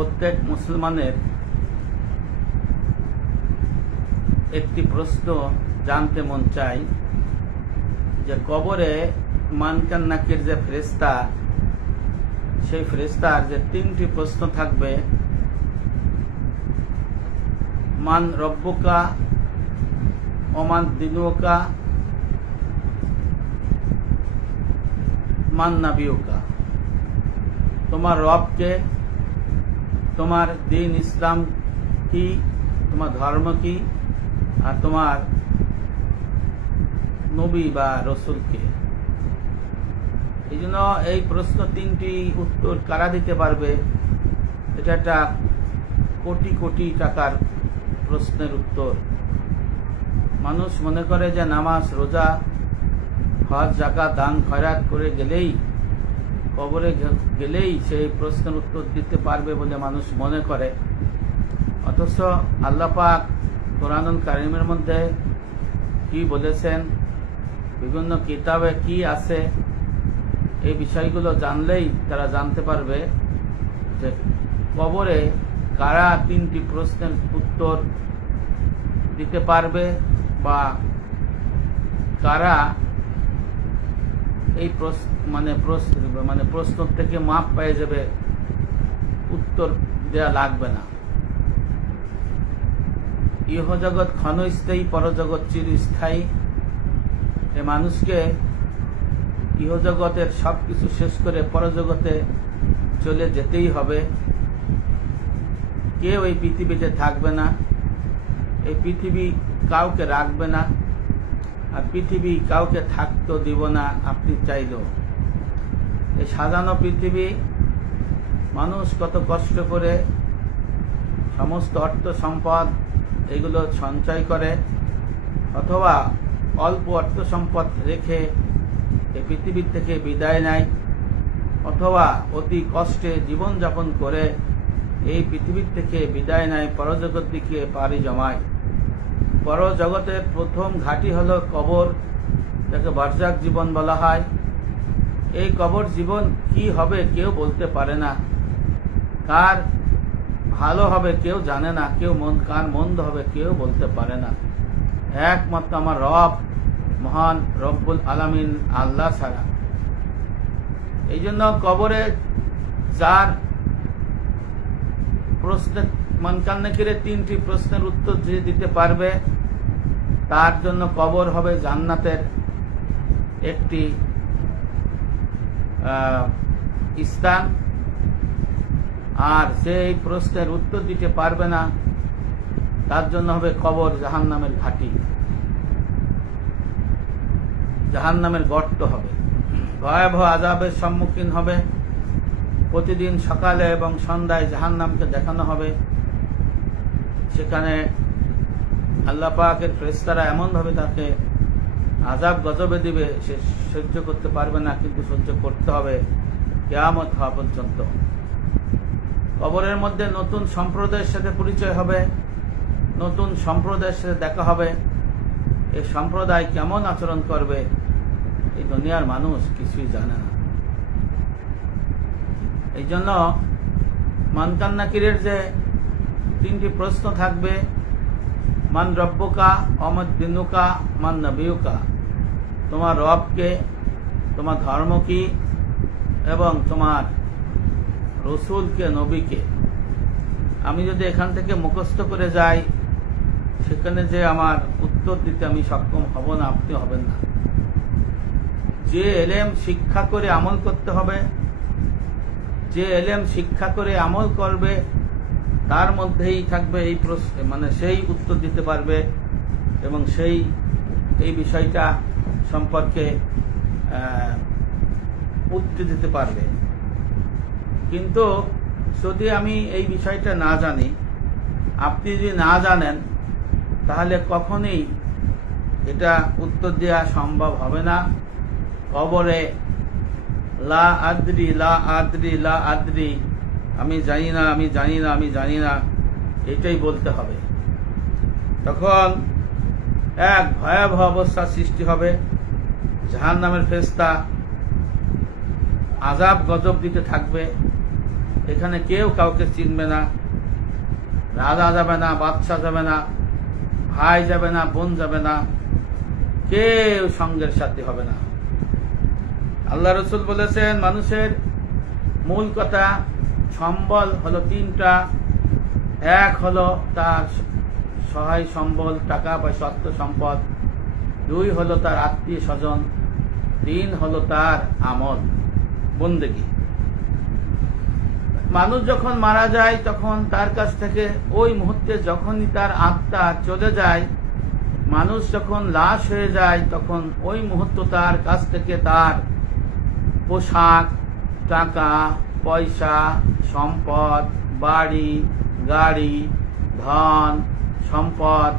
প্রত্যেক মুসলমানের একটি প্রশ্ন জানতে মন চাই যে কবরে মানকার নাকির যে ফেরেশতা, সেই ফেরেশতার যে তিনটি প্রশ্ন থাকবে, মান রব্বুকা, ওমান দিনুকা, মান নাবিউকা। তোমার রবকে, তোমার দিন ইসলাম কি, তোমার ধর্ম কি, আর তোমার নবী বা রসুলকে। এই জন্য এই প্রশ্ন তিনটি উত্তর কারা দিতে পারবে, এটা একটা কোটি কোটি টাকার প্রশ্নের উত্তর। মানুষ মনে করে যে নামাজ, রোজা, হজ, যাকাত, দান খয়রাত করে গেলেই, কবরে গেলেই সেই প্রশ্নের উত্তর দিতে পারবে বলে মানুষ মনে করে। অথচ আল্লাহ পাক কোরআনুল কারীমের মধ্যে কি বলেছেন, বিভিন্ন কিতাবে কি আছে, এই বিষয়গুলো জানলেই তারা জানতে পারবে যে কবরে কারা তিনটি প্রশ্নের উত্তর দিতে পারবে বা কারা এই প্রশ্ন থেকে মাপ পেয়ে যাবে, উত্তর দেয়া লাগবে না। ইহজগৎ ক্ষণস্থায়ী, পরজগৎ চিরস্থায়ী। এই মানুষকে ইহজগতের সবকিছু শেষ করে পরজগতে চলে যেতেই হবে। কেউ এই পৃথিবীতে থাকবে না, এই পৃথিবী কাউকে রাখবে না, আর পৃথিবী কাউকে থাকতেও দিব না আপনি চাইলেও। এই সাজানো পৃথিবী মানুষ কত কষ্ট করে সমস্ত অর্থ সম্পদ এগুলো সঞ্চয় করে, অথবা অল্প অর্থ সম্পদ রেখে এই পৃথিবীর থেকে বিদায় নেয়, অথবা অতি কষ্টে জীবনযাপন করে এই পৃথিবীর থেকে বিদায় নেয়, পরজগৎ দিকে পাড়ি জমায়। পরজগতের প্রথম ঘাঁটি হলো কবর, যাকে বারজাক জীবন বলা হয়। এই কবর জীবন কি হবে কেউ বলতে পারে না, কার ভালো হবে কেউ জানে না, কার মন্দ হবে কেউ বলতে পারে না, একমাত্র আমার রব, মহান রব্বুল আলামিন আল্লাহ ছাড়া। এই জন্য কবরে যার প্রশ্নের মানকার নাকিরের তিনটি প্রশ্নের উত্তর যে দিতে পারবে, তার জন্য কবর হবে জান্নাতের একটি স্থান। আর যে এই প্রশ্নের উত্তর দিতে পারবে না, তার জন্য হবে কবর জাহান্নামের ঘাঁটি, জাহান্নামের গর্ত হবে, ভয়াবহ আযাবের সম্মুখীন হবে। প্রতিদিন সকালে এবং সন্ধ্যায় জাহান্নামকে দেখানো হবে। সেখানে আল্লাহ পাকের ফেরেশতারা এমন ভাবে তাকে আযাব গজবে দিবে, সে সহ্য করতে পারবে না, কিন্তু সহ্য করতে হবে কিয়ামত হওয়া পর্যন্ত। কবরের মধ্যে নতুন সম্প্রদায়ের সাথে পরিচয় হবে, নতুন সম্প্রদায়ের সাথে দেখা হবে। এই সম্প্রদায় কেমন আচরণ করবে এই দুনিয়ার মানুষ কিছুই জানে না। এই জন্য মানকার নাকিরের যে তিনটি প্রশ্ন থাকবে, মান রব্বুকা, ওমা দিনুকা, মান নাবিউকা। তোমার রবকে, তোমার ধর্ম কি, এবং তোমার রসুলকে, নবীকে। আমি যদি এখান থেকে মুখস্থ করে যাই, সেখানে যে আমার উত্তর দিতে আমি সক্ষম হব না, আপনি হবেন না। যে এলেম শিক্ষা করে আমল করতে হবে, যে এলেম শিক্ষা করে আমল করবে, তার মধ্যেই থাকবে এই প্রশ্ন, সেই উত্তর দিতে পারবে এবং এই বিষয়টা সম্পর্কে উত্তর দিতে পারবে। কিন্তু যদি আমি এই বিষয়টা না জানি, আপনি যদি না জানেন, তাহলে কখনোই এটা উত্তর দেওয়া সম্ভব হবে না। কবরে লা আদরি লা আদরি লা আদরি, আমি জানি না, আমি জানি না, আমি জানি না, এটাই বলতে হবে। তখন এক ভয়াবহ অবস্থার সৃষ্টি হবে। জাহান্নামের ফেরেশতা আযাব গজব দিতে থাকবে, এখানে কেউ কাউকে চিনবে না, রাজা যাবে না, বাদশা যাবে না, ভাই যাবে না, বোন যাবে না, কেউ সঙ্গের সাথী হবে না। আল্লাহ রসুল বলেছেন মানুষের মূল কথা সম্বল হলো তিনটা। এক হলো তার সহায় সম্বল, টাকা পয়সা, অর্থ সম্পদ। দুই হলো তার আত্মীয় স্বজন। তিন হলো তার আমল বন্দেগী। মানুষ যখন মারা যায় তখন তার কাছ থেকে ওই মুহূর্তে যখনই তার আত্মা চলে যায়, মানুষ যখন লাশ হয়ে যায় তখন ওই মুহূর্ত তার কাছ থেকে তার পোশাক, টাকা পয়সা, সম্পদ, বাড়ি গাড়ি, ধন সম্পদ,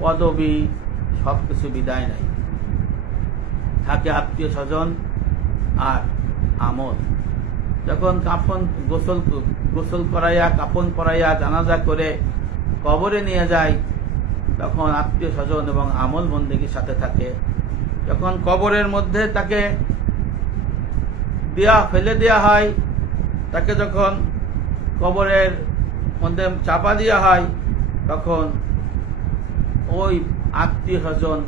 পদবি সবকিছু বিদায় নেয়। থাকে আত্মীয় স্বজন আর আমল। যখন কাফন গোসল করাইয়া, কাফন পরাইয়া, জানাজা করে কবরে নিয়ে যায়, তখন আত্মীয় স্বজন এবং আমল বন্দেগীর সাথে থাকে। যখন কবরের মধ্যে তাকে ফেলে দেয়া হয়, তাকে যখন কবরের মধ্যে চাপা দেওয়া হয়, তখন ওই আত্মীয় স্বজন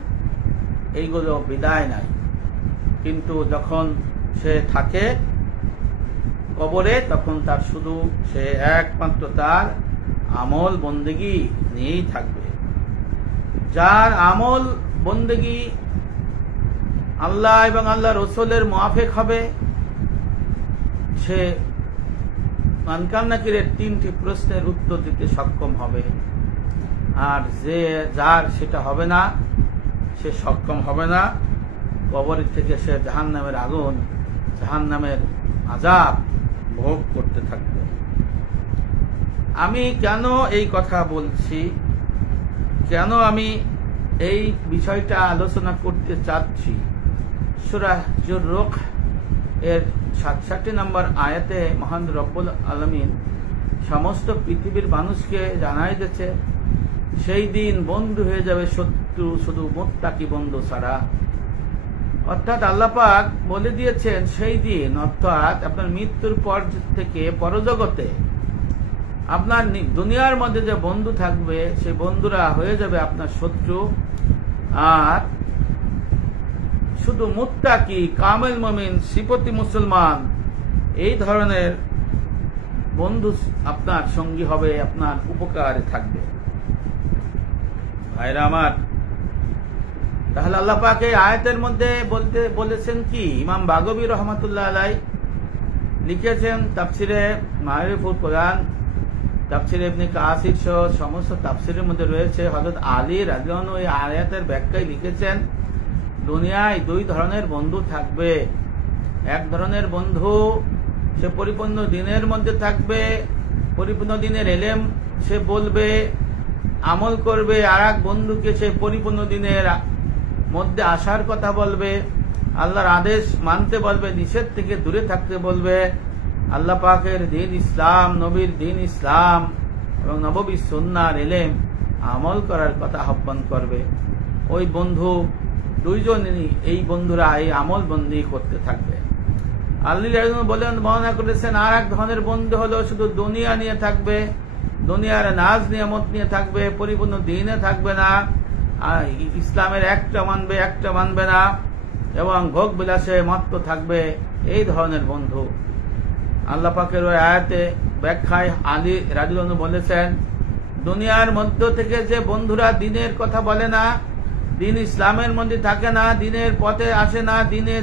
এইগুলো বিদায় নেয়। কিন্তু যখন সে থাকে কবরে তখন তার শুধু সে একমাত্র তার আমল বন্দেগী নিয়েই থাকবে। যার আমল বন্দেগী আল্লাহ এবং আল্লাহ রসুলের মুআফিক হবে, সে মানকান নাকিরের 3টি প্রশ্নের উত্তর দিতে সক্ষম হবে। আর যার সেটা হবে না, সে সক্ষম হবে না, কবর থেকে সে জাহান্নামের আগুন, জাহান্নামের আযাব ভোগ করতে থাকবে। আমি কেন এই কথা বলছি, কেন আমি এই বিষয়টা আলোচনা করতে চাচ্ছি? সূরা যুররুখ এর 67 নম্বর আয়াতে মহান রব্বুল আলামিন সমস্ত পৃথিবীর মানুষকে জানাই দিয়েছে সেই দিন বন্ধু হয়ে যাবে শত্রু শুধু মুত্তাকি বন্ধু ছাড়া। অর্থাৎ আল্লাহ পাক বলে দিয়েছেন সেই দিন, অর্থাৎ আপনার মৃত্যুর পর থেকে পরজগতে আপনার দুনিয়ার মধ্যে যে বন্ধু থাকবে সেই বন্ধুরা হয়ে যাবে আপনার শত্রু। আর শুধু মুত্তাকি, কামেল মুমিন, সিপতি মুসলমান এই ধরনের বন্ধু আপনার সঙ্গী হবে, আপনার উপকারে থাকবে। ভাইরা আমার, তাহলে আল্লাহ পাক এই আয়াতের মধ্যে বলেছেন কি? ইমাম বাগবী রহমাতুল্লাহ আলাইহি লিখেছেন তাফসিরে মারিফুল কোরআন, তাফসিরে ইবনে কাসির সহ সমস্ত তাফসিরের মধ্যে রয়েছে। হযরত আলী রাদিয়াল্লাহু আনহু এই আয়াতের ব্যাখ্যায় লিখেছেন দুনিয়ায় 2 ধরনের বন্ধু থাকবে। এক ধরনের বন্ধু সে পরিপূর্ণ দিনের মধ্যে থাকবে, পরিপূর্ণ দিনের ইলম সে বলবে, আমল করবে। আর এক বন্ধুকে সে পরিপূর্ণ দিনের মধ্যে আসার কথা বলবে, আল্লাহর আদেশ মানতে বলবে, নিষেধ থেকে দূরে থাকতে বলবে, আল্লাহ পাকের দ্বীন ইসলাম, নবীর দ্বীন ইসলাম এবং নববী সুন্নাহর ইলম আমল করার কথা আহ্বান করবে। ওই বন্ধু দুইজনই, এই বন্ধুরা এই আমল বন্দি করতে থাকবে। আল্লাহ বলেন, বর্ণনা করেছেন আর এক ধরনের বন্ধু হলো শুধু দুনিয়া নিয়ে থাকবে, দুনিয়ার নাজ নিয়ামত নিয়ে থাকবে, পরিপূর্ণ দ্বীনে থাকবে না, আর ইসলামের একটা মানবে না এবং ভোগ বিলাসে মত্ত থাকবে। এই ধরনের বন্ধু আল্লাহ পাকের ওই আয়াতে ব্যাখ্যায় আলী রাদিয়াল্লাহু আনহু বলেছেন, দুনিয়ার মধ্য থেকে যে বন্ধুরা দিনের কথা বলে না, দিন ইসলামের মধ্যে থাকে না, দিনের পথে আসে না,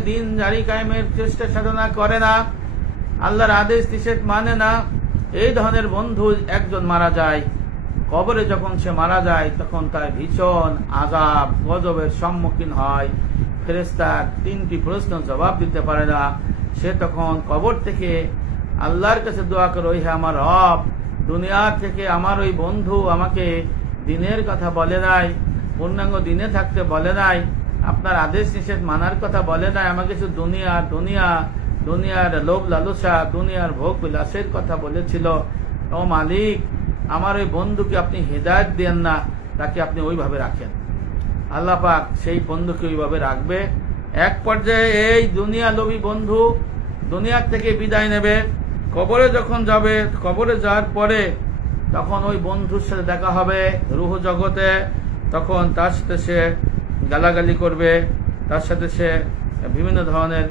দিন জারি কায়েমের চেষ্টা সাধনা করে না, আল্লাহর আদেশ নিষেধ মানে না, এই ধরনের বন্ধু একজন মারা যায়, কবরে যখন সে মারা যায় তখন তার ভীষণ আযাব গজবের সম্মুখীন হয়। ফেরেশতার 3টি প্রশ্ন জবাব দিতে পারে না। সে তখন কবর থেকে আল্লাহর কাছে দোয়া করে, হে আমার রব, দুনিয়ার থেকে আমার ওই বন্ধু আমাকে দিনের কথা বলে নাই, পূর্ণাঙ্গ দিনে থাকতে বলে নাই, আপনার আদেশ নিষেধ মানার কথা বলে নাই, আমাকে শুধু দুনিয়ার লোভ লালসা, দুনিয়ার ভোগ বিলাসের কথা বলেছিল। ও মালিক, আমার ওই বন্ধুকে আপনি হেদায়েত দেন না, তাকে আপনি ওইভাবে রাখেন। আল্লাহ পাক সেই বন্ধুকে ওইভাবে রাখবে। এক পর্যায়ে এই দুনিয়া লোভী বন্ধু দুনিয়ার থেকে বিদায় নেবে কবরে যখন যাবে, কবরে যাওয়ার পরে তখন ওই বন্ধুর সাথে দেখা হবে রূহ জগতে, তখন তার সাথে সে গালাগালি করবে, তার সাথে সে বিভিন্ন ধরনের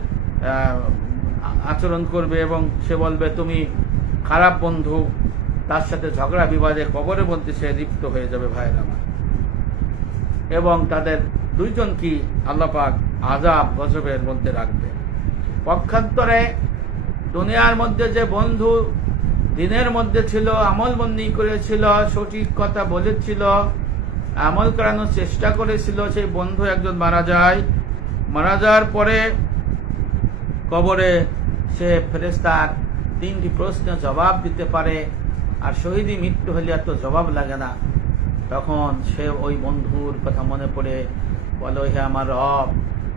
আচরণ করবে এবং সে বলবে তুমি খারাপ বন্ধু। তার সাথে ঝগড়া বিবাদে কবরের মধ্যে সে লিপ্ত হয়ে যাবে ভাইয়ের আমার। এবং তাদের দুইজন কি আল্লাহ পাক আযাব গজবের মধ্যে রাখবে। পক্ষান্তরে দুনিয়ার মধ্যে যে বন্ধু দিনের মধ্যে ছিল, আমলবন্দি করেছিল, সঠিক কথা বলেছিল, আমল করানোর চেষ্টা করেছিল, সেই বন্ধু একজন মারা যায়। মারা যাওয়ার পরে কবরে সে ফেরেশতার 3টি প্রশ্নের জবাব দিতে পারে। আর শহীদি মৃত্যু হলে এত জবাব লাগে না। তখন সে ওই বন্ধুর কথা মনে পড়ে বলো, হে আমার রব,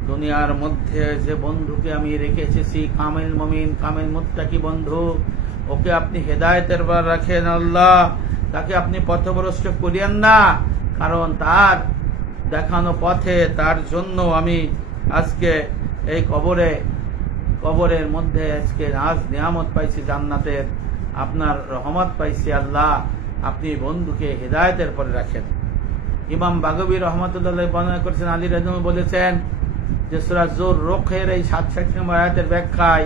দুনিয়ার মধ্যে যে বন্ধুকে আমি রেখে এসেছি, কামেল মুমিন, কামেল মুত্তাকি বন্ধু, ওকে আপনি হেদায়েতের বার রাখেন আল্লাহ, তাকে আপনি পথভ্রষ্ট করিয়েন না, কারণ তার দেখানো পথে তার জন্য আমি আজকে এই কবরের মধ্যে আজকে নাজ নিয়ামত পাইছি জান্নাতের, আপনার রহমত পাইছি আল্লাহ, আপনি বন্ধুকে হেদায়েতের পরে রাখেন। ইমাম বাগবী রহমতুল্লাহ বর্ণনা করেছেন, আলী রাদিয়াল্লাহু বলেছেন যে সূরা যুর-রুখের এই 67 নম্বর আয়াতের ব্যাখ্যায়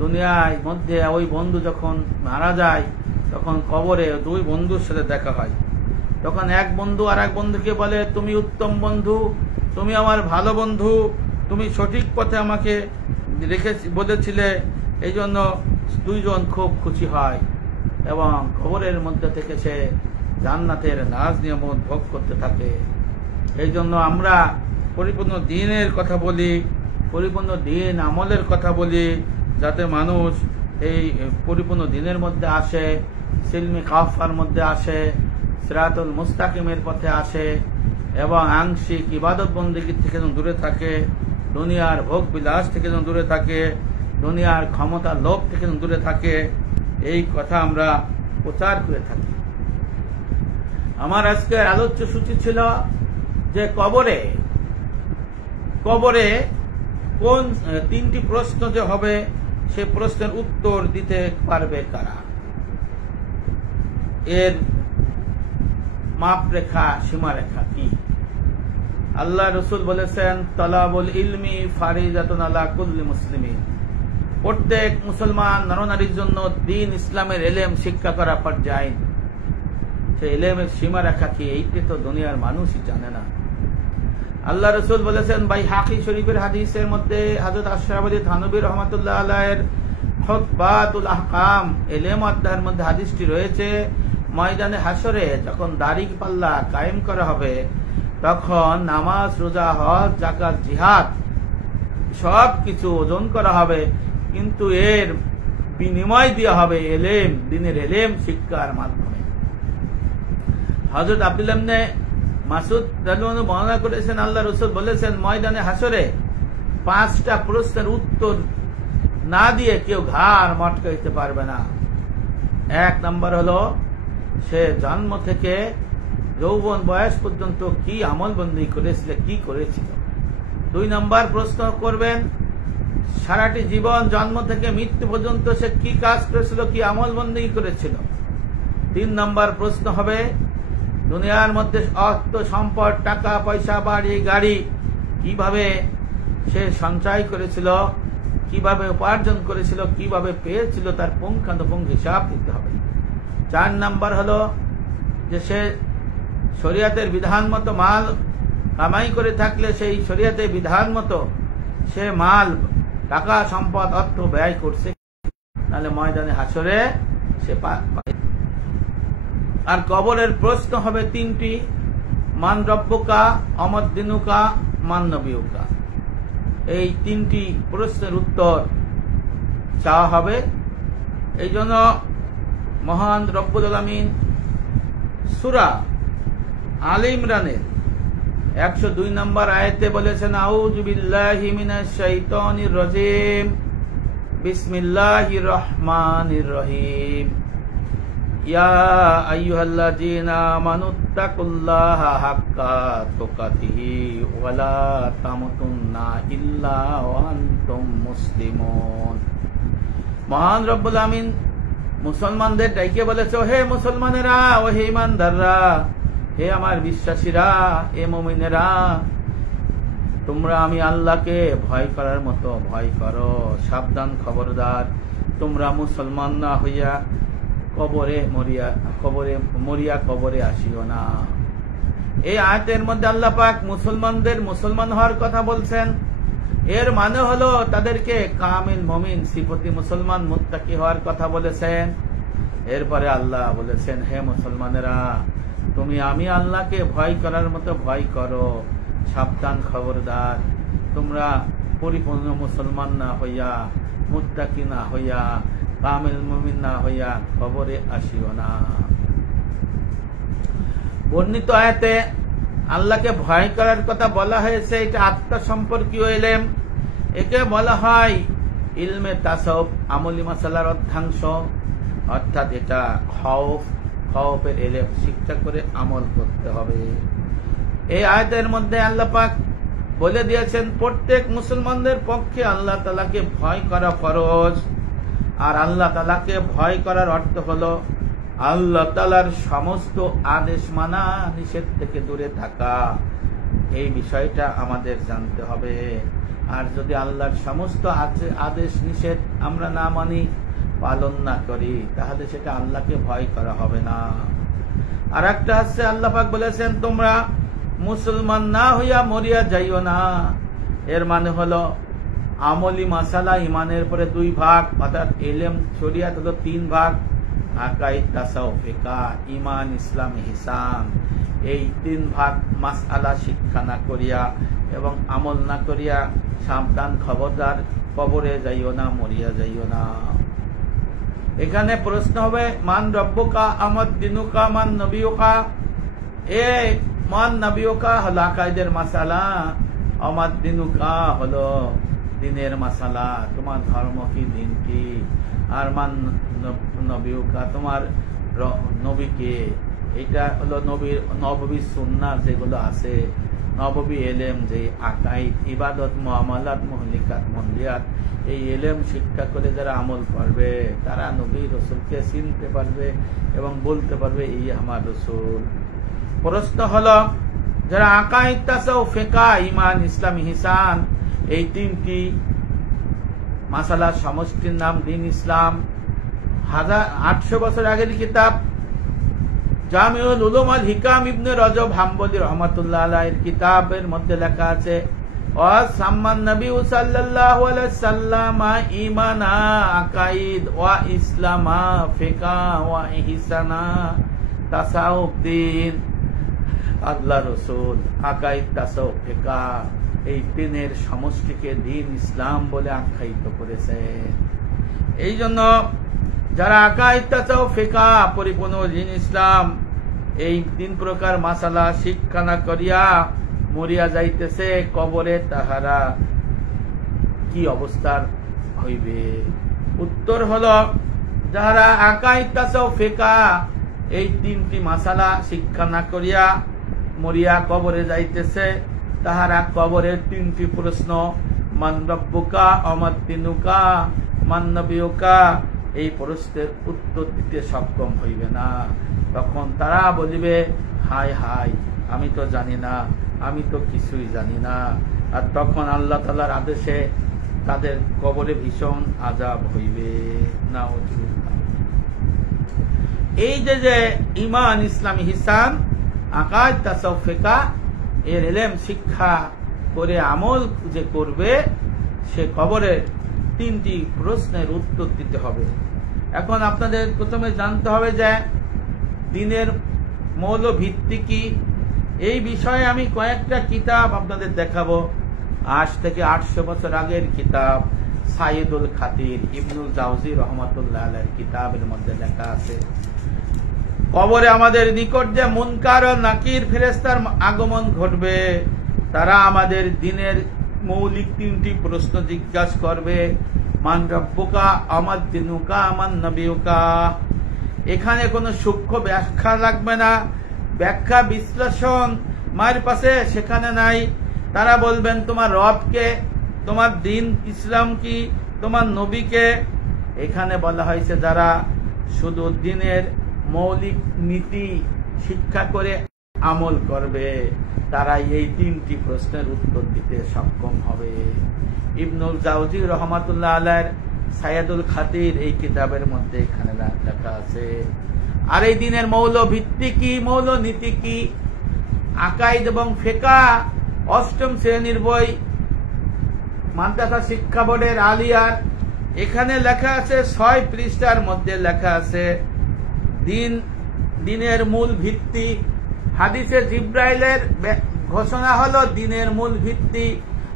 দুনিয়ার মধ্যে ওই বন্ধু যখন মারা যায় তখন কবরে 2 বন্ধুর সাথে দেখা হয়। তখন এক বন্ধু আর এক বন্ধুকে বলে, তুমি উত্তম বন্ধু, তুমি আমার ভালো বন্ধু, তুমি সঠিক পথে আমাকে রেখে বলেছিলে, এই জন্য 2 জন খুব খুশি হয় এবং কবরের মধ্যে থেকে সে জান্নাতের নাজ নিয়ামত ভোগ করতে থাকে। এই জন্য আমরা পরিপূর্ণ দ্বীনের কথা বলি, পরিপূর্ণ দ্বীন আমলের কথা বলি, যাতে মানুষ এই পরিপূর্ণ দ্বীনের মধ্যে আসে, সিলমি কাফার মধ্যে আসে, সিরাতুল মুস্তাকিমের পথে আসে এবং আংশিক ইবাদত বন্দেগী থেকে যেন দূরে থাকে, দুনিয়ার ভোগ বিলাস থেকে যেন দূরে থাকে, দুনিয়ার ক্ষমতা লোভ থেকে যেন দূরে থাকে, এই কথা আমরা প্রচার করে থাকি। আমার আজকের আলোচ্য সূচি ছিল যে কবরে কোন 3টি প্রশ্ন যে হবে, সে প্রশ্নের উত্তর দিতে পারবে কারা, এর মাপরেখা সীমারেখা কি। আল্লাহ রসুল বলেছেন, তলাবুল ইলমি ফারিজাতুন আলা কুল্লি মুসলিমিন, প্রত্যেক মুসলমান নরনারীর জন্য দ্বীন ইসলামের এলেম শিক্ষা করা ফরজ আইন। সেই এলেমের সীমারেখা কি, এইটা তো দুনিয়ার মানুষই জানে না। আল্লাহ রসুল বলেছেন, বাইহাকি শরীফের হাদিসের মধ্যে হযরত আশরাফ আলী থানভী রহমাতুল্লাহ আলাইহির খুতবাতুল আহকাম এলেম অধ্যায়ের মধ্যে হাদিসটি রয়েছে, ময়দানে হাসরে যখন দাড়ি পাল্লা কায়েম করা হবে, তখন নামাজ, রোজা, হজ, যাকাত, জিহাদ সব কিছু ওজন করা হবে, কিন্তু এর বিনিময় দেওয়া হবে এলেম, দ্বীনের এলেম শিক্ষার মাধ্যমে। হযরত আব্দুল্লাহ ইবনে মাসউদ রাদিয়াল্লাহু আনহু বর্ণনা করেছেন, আল্লাহ রাসূল বলেছেন, ময়দানে হাসরে 5টা প্রশ্নের উত্তর না দিয়ে কেউ ঘাড় মটকাইতে পারবে না। 1 নম্বর হলো সে জন্ম থেকে যৌবন বয়স পর্যন্ত কি আমলবন্দি করেছিল, কি করেছিল। 2 নম্বর প্রশ্ন করবেন, সারাটি জীবন জন্ম থেকে মৃত্যু পর্যন্ত সে কি কাজ করেছিল, কি আমলবন্দি করেছিল। 3 নম্বর প্রশ্ন হবে, দুনিয়ার মধ্যে অর্থ সম্পদ, টাকা পয়সা, বাড়ি গাড়ি কিভাবে সে সঞ্চয় করেছিল, কিভাবে উপার্জন করেছিল, কিভাবে পেয়েছিল, তার পুঙ্খানুপুঙ্খ হিসাব দিতে হবে। 4 নম্বর হলো যে সে শরিয়াতের বিধান মতো মাল কামাই করে থাকলে সেই শরিয়াতের বিধান মতো সে মাল, টাকা, সম্পদ, অর্থ ব্যয় করছে, তাহলে ময়দানে হাসরে সে আর কবরের প্রশ্ন হবে 3টি, মান রব্বুকা, অমদ দিনুকা, মান নবিয়ুকা। এই 3টি প্রশ্নের উত্তর চাওয়া হবে। এই জন্য মহান রব্বুল আলামিন সূরা আলে ইমরানের 102 নম্বর আয়াতে বলেছেন, আউযু বিল্লাহি মিনাশ শাইতানির রাজীম, বিসমিল্লাহির রহমানির রহিম, ইয়া আইয়ুহাল্লাযীনা আমানুত্তাকুল্লাহা হাক্কা তুকাতিহি ওয়া লা তামুতুন্না ইল্লা ওয়া আনতুম মুসলিমুন। মহান রব্বুল আমিন মুসলমানদের ডাইকে বলেছে, হে মুসলমানেরা, ও হে ইমানদাররা, হে আমার বিশ্বাসীরা, হে মুমিনেরা, তোমরা আমি আল্লাহকে ভয় করার মতো ভয় করো। সাবধান, খবরদার, তোমরা মুসলমান না হইয়া মরিয়া কবরে আসিও না। এই আয়াতের মধ্যে আল্লাহ পাক মুসলমানদের মুসলমান হওয়ার কথা বলছেন। এর মানে হলো তাদেরকে কামিল মুমিন সিফতি মুসলমান মুত্তাকি হওয়ার কথা বলেছেন। এরপরে আল্লাহ বলেছেন, হে মুসলমানেরা, তুমি আমি আল্লাহকে ভয় করার মতো ভয় করো। সাবধান, খবরদার, তোমরা পরিপূর্ণ মুসলমান না হইয়া, মুত্তাকি না হইয়া, কামিল মুমিন না হইয়া কবরে আসিও না। বর্ণিত আয়াতে আল্লাহকে ভয় করার কথা বলা হয়েছে। এটা আত্মা সম্পর্কীয় ইলম। একে বলা হয় ইলমে তাসাউফ, আমলি মাসালার অর্ধাংশ। অর্থাৎ এটা খৌফের ইলম, শিক্ষা করে আমল করতে হবে। এই আয়াতের মধ্যে আল্লাহ পাক বলে দিয়েছেন প্রত্যেক মুসলমানদের পক্ষে আল্লাহ তাআলাকে ভয় করা ফরজ। আর আল্লাহ তাআলাকে ভয় করার অর্থ হলো আল্লাহ তাআলার সমস্ত আদেশ মানা, নিষেধ থেকে দূরে থাকা। এই বিষয়টা আমাদের জানতে হবে। আর যদি আল্লাহর সমস্ত আদেশ নিষেধ আমরা না মানি, পালন না করি, তাহলে সেটা আল্লাহকে ভয় করা হবে না। আর একটা হচ্ছে আল্লাহ পাক বলেছেন, তোমরা মুসলমান না হইয়া মরিয়া যাইও না। এর মানে হলো আমলি মাসালা ইমানের পরে 2 ভাগ, অর্থাৎ ইলম শরিয়াত হলো 3 ভাগ, আকাইদ, তাসাউফ, ফিকহ, ঈমান, ইসলাম, ইহসান। এই 3 ভাগ মাসআলা শিক্ষা না করিয়া এবং আমল না করিয়া সাবধান, খবরদার, কবরে যাইও না, মরিয়া যাইও না। এখানে প্রশ্ন হবে, মান রব্বুকা, আমাদ দিনুকা, মান নবিয়ুকা। এই মান নবিয়ুকা হলো আকাইদের মাসালা, আমাদ দিনুকা হলো দিনের মাসালা, তোমার ধর্ম কি, দিন কি। আর মান নবিয়ুকা, তোমার নবীকে। এটা হলো নববী সুন্নাহ যেগুলো আছে, নববী এলেম, যে আকাইদ, ইবাদত, মুআমালাত, মুহলিকাত, মন্দিয়াত, এই এলেম শিক্ষা করে যারা আমল করবে তারা নবী রসুলকে চিনতে পারবে এবং বলতে পারবে এই আমার রসুল। প্রশ্ন হলো, যারা আকাইদ, তাসাউফ, ফিকহ, ঈমান, ইসলাম, ইহসান, এই 3টি মাসালার সমষ্টির নাম দ্বীন ইসলাম। 800 বছর আগের কিতাব জামিউল উলুম আল হিকাম ইবনে রজব হাম্বলি রহমাতুল্লাহ আলাইহির কিতাবের মধ্যে লেখা আছে, সাম্মান নবী সাল্লাল্লাহু আলাইহি সাল্লাম ঈমানা আকাইদ ওয়া ইসলামা ফিকহ ওয়া ইহসানা তাসাউফ দ্বীন। আল্লাহ রসুল আকাইদ, তাসাউফ, ফিকহ এই 3-এর সমষ্টিকে দ্বীন ইসলাম বলে আখ্যায়িত করেছে। এই জন্য যারা আকাইদ, তাসাউফ, ফিকহ পরিপূর্ণ দ্বীন ইসলাম এই 3 প্রকার মাসালা শিক্ষা না করিয়া মরিয়া যাইতেছে কবরে, তাহারা কি অবস্থার হইবে? উত্তর হলো, যারা আকাইদ, তাসাউফ, ফিকহ এই 3টি মাসালা শিক্ষা না করিয়া মরিয়া কবরে যাইতেছে, তাহারা কবরের 3টি প্রশ্ন, মান রব্বুকা, আমাদ দিনুকা, মান নবিয়ুকা, এই প্রশ্নের উত্তর দিতে সক্ষম হইবে না। তখন তারা বলিবে, হায় হায়, আমি তো জানি না, আমি তো কিছুই জানি না। আর তখন আল্লাহ তাআলার আদেশে তাদের কবরে ভীষণ আযাব হইবে। নাউযুবিল্লাহ। এই যে ঈমান, ইসলাম, ইহসান, আকাইদ, তাসাউফ, ফিকহ এর ইলম শিক্ষা করে আমল যে করবে, সে কবরের 3টি প্রশ্নের উত্তর দিতে হবে। এখন আপনাদের প্রথমে জানতে হবে যে দ্বীনের মৌল ভিত্তি কি। এই বিষয়ে আমি কয়েকটা কিতাব আপনাদের দেখাবো। আজ থেকে 800 বছর আগের কিতাব সাইয়্যিদুল খাতির ইবনুল জাওজি রহমাতুল্লাহ আলাইহির কিতাবের মধ্যে লেখা আছে, কবরে আমাদের নিকট যে মুনকার ও নাকির ফেরেশতার আগমন ঘটবে, তারা আমাদের দ্বীনের মৌলিক 3টি প্রশ্ন জিজ্ঞাসা করবে, মান রব্বুকা, আমাদ দিনুকা, মান নবিয়ুকা। এখানে কোনো সূক্ষ্ম ব্যাখ্যা লাগবে না, ব্যাখ্যা বিশ্লেষণ মায়ের পাশে সেখানে নাই। তারা বলবেন তোমার রবকে, তোমার দ্বীন ইসলাম কি, তোমার নবীকে, এখানে বলা হয়েছে যারা শুধু দিনের মৌলিক নীতি শিক্ষা করে আমল করবে তারা এই 3টি প্রশ্নের উত্তর দিতে সক্ষম হবে। ইবনুল জাওজি রহমাতুল্লাহ আলাইহির সাইয়্যিদুল খাতির এই কিতাবের মধ্যে এখানে লেখা আছে। আর এই দিনের মৌল ভিত্তি কি, মৌল নীতি কি, আকাইদ এবং ফিকহ 8ম শ্রেণীর বই মাদ্রাসা শিক্ষা বোর্ডের আলিয়ার এখানে লেখা আছে 6 পৃষ্ঠার মধ্যে লেখা আছে দিনের মূল ভিত্তি। হাদিসে জিব্রাইলের ঘোষণা হলো দিনের মূল ভিত্তি।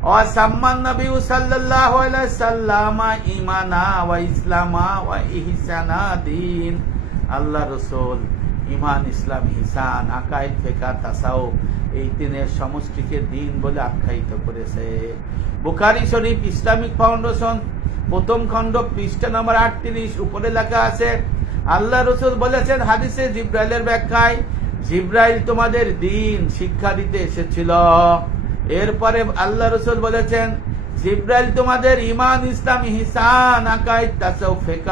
ওয়াসাম্মান নবী সাল্লাল্লাহু আলাইহি সাল্লাম ঈমানা ওয়া ইসলামা ওয়া ইহসানা দ্বীন। আল্লাহ রাসূল ঈমান, ইসলাম, ইহসান, আকাইদ, ফিকহ, তাসাউফ এই তিনের সমষ্টিকে দ্বীন বলে আখ্যায়িত করেছে। বুখারী শরীফ ইসলামিক ফাউন্ডেশন 1ম খণ্ড পৃষ্ঠা নম্বর 38 উপরে লেখা আছে আল্লাহ রাসূল বলেছেন হাদিসে জিব্রাইলের ব্যাখ্যায়, জিব্রাইল তোমাদের দ্বীন শিক্ষা দিতে এসেছিল। এরপরে আল্লাহ রাসূল বলেছেন জিব্রাইল তোমাদের ঈমান, ইসলাম, ইহসান, আকাইদ, তাসাউফ, ফিকহ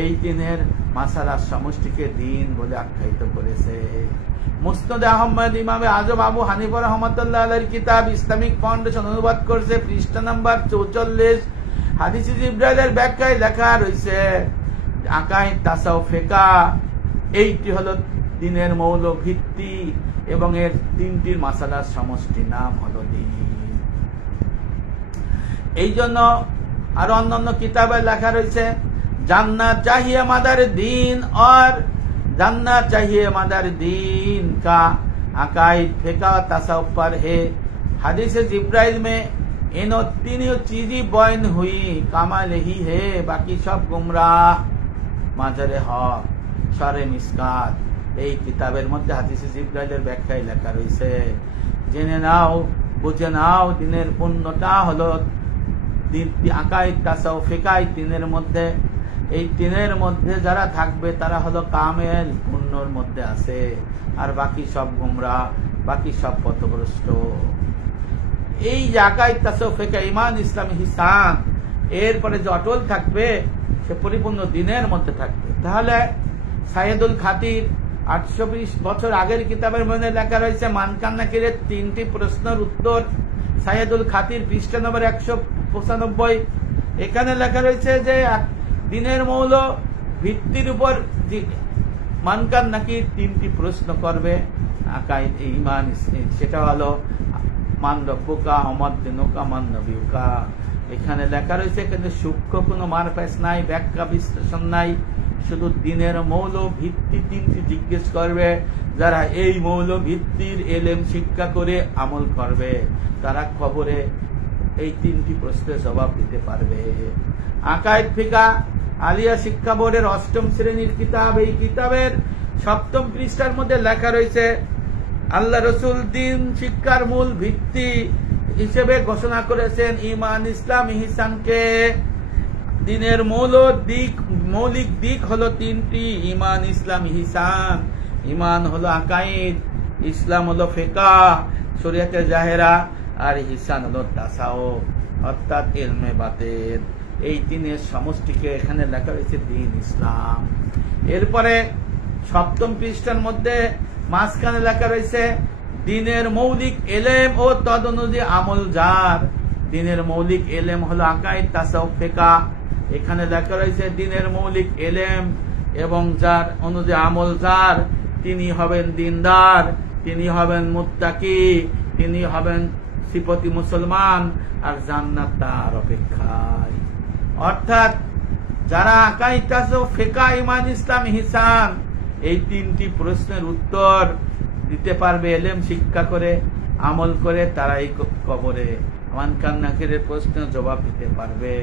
এই তিনের মাসালার সমষ্টিকে দ্বীন বলে আখ্যায়িত করেছে। মুসনাদ আহমদ ইমামে আজম আবু হানিফা রাহমাতুল্লাহ আলাইহির কিতাব ইসলামিক ফাউন্ডেশন অনুবাদ করেছে পৃষ্ঠা নাম্বার 44। হাদিসে জিব্রাইলের ব্যাখ্যায় লেখা রয়েছে আকাইদ, তাসাউফ, ফিকহ এইটি হলো দ্বীনের মৌল ভিত্তি এবং এর 3টির মাসালার সমষ্টি নাম হলো দ্বীন। এই জন্য আর অন্যান্য কিতাবে লেখা রয়েছে জান্নাত चाहिए मदर दीन और जन्नत चाहिए मदर दीन का अकाइद, फिकह, तसव्वुफ पर है। हदीस जिब्राइल में इन तीनों चीजें बयान हुई, कमाल ही है, बाकी सब गुमराह। माजरे हक शरे मिसकात এই কিতাবের মধ্যে হাদিসে জিব্রাইলের ব্যাখ্যায় লেখা রয়েছে জেনে নাও, বুঝে নাও দিনের পূর্ণটা হলো আকাইদ, তাসাউফ, ফিকহ তিনের মধ্যে। এই তিনের মধ্যে যারা থাকবে তারা হলো কামেল, পূর্ণর মধ্যে আছে, আর বাকি সব গুমরাহ, বাকি সব পথভ্রষ্ট। এই আকাইদ, তাসাউফ, ফিকহ, ঈমান, ইসলাম, ইহসান এরপরে যে অটল থাকবে সে পরিপূর্ণ দ্বীনের মধ্যে থাকবে। তাহলে সাইয়্যিদুল খাতির 820 বছর আগের কিতাবের মধ্যে লেখা রয়েছে মানকান নাকিরের 3টি প্রশ্নের উত্তর। সাইয়্যিদুল খাতির পৃষ্ঠা নম্বর 195 এখানে লেখা রয়েছে যে দ্বীনের মৌল ভিত্তির উপর মানকান নাকির 3টি প্রশ্ন করবে। আকাইদ, ঈমান, সেটা হলো মান রব্বুকা, ওমাদ দীনুকা, মান নবিয়ুকা। এখানে লেখা রয়েছে কিন্তু সূক্ষ্ম কোনো মারপ্যাচ নাই, ব্যাখ্যা বিশ্লেষণ নাই, শুধু দ্বীনের মৌল ভিত্তি 3টি জিজ্ঞেস করবে। যারা এই মৌল ভিত্তির এলেম শিক্ষা করে আমল করবে তারা কবরে এই 3টি প্রশ্নের জবাব দিতে পারবে। আকাইদ, ফিকহ আলিয়া শিক্ষা বোর্ডের 8ম শ্রেণীর কিতাব। এই কিতাবের 7ম পৃষ্ঠার মধ্যে লেখা রয়েছে আল্লাহ রাসূল দ্বীন শিক্ষার মূল ভিত্তি হিসেবে ঘোষণা করেছেন ঈমান, ইসলাম, ইহসানকে। দ্বীনের মৌলিক দিক হলো 3টি, ঈমান, ইসলাম, ইহসান। ঈমান হলো আকাইদ, ইসলাম হলো ফিকহ শরিয়তে জাহেরা, আর ইহসান হলো তাসাউফ অর্থাৎ ইলমে বাতিন। এই তিনের সমষ্টিকে এখানে লেখা রয়েছে দ্বীন ইসলাম। এরপরে 7ম পৃষ্ঠার মধ্যে মাঝখানে লেখা রয়েছে দ্বীনের মৌলিক এলেম ও তদ অনুযায়ী আমল যার। দ্বীনের মৌলিক এলেম হলো আকাইদ, তাসাউফ, ফিকহ। এখানে লেখা রয়েছে দ্বীনের মৌলিক এলেম এবং যার অনুযায়ী আমল যার, তিনি হবেন দ্বীনদার, তিনি হবেন মুত্তাকি, তিনি হবেন সিফতি মুসলমান, আর জান্নাত তার অপেক্ষায়। অর্থাৎ যারা আকাইদ, তাসাউফ, ফিকহ, ঈমান, ইসলাম, ইহসান এই 3টি প্রশ্নের উত্তর দিতে পারবে এলেম শিক্ষা করে আমল করে, তারা এই কবরে মানকান নাকিরের প্রশ্নের জবাব দিতে পারবে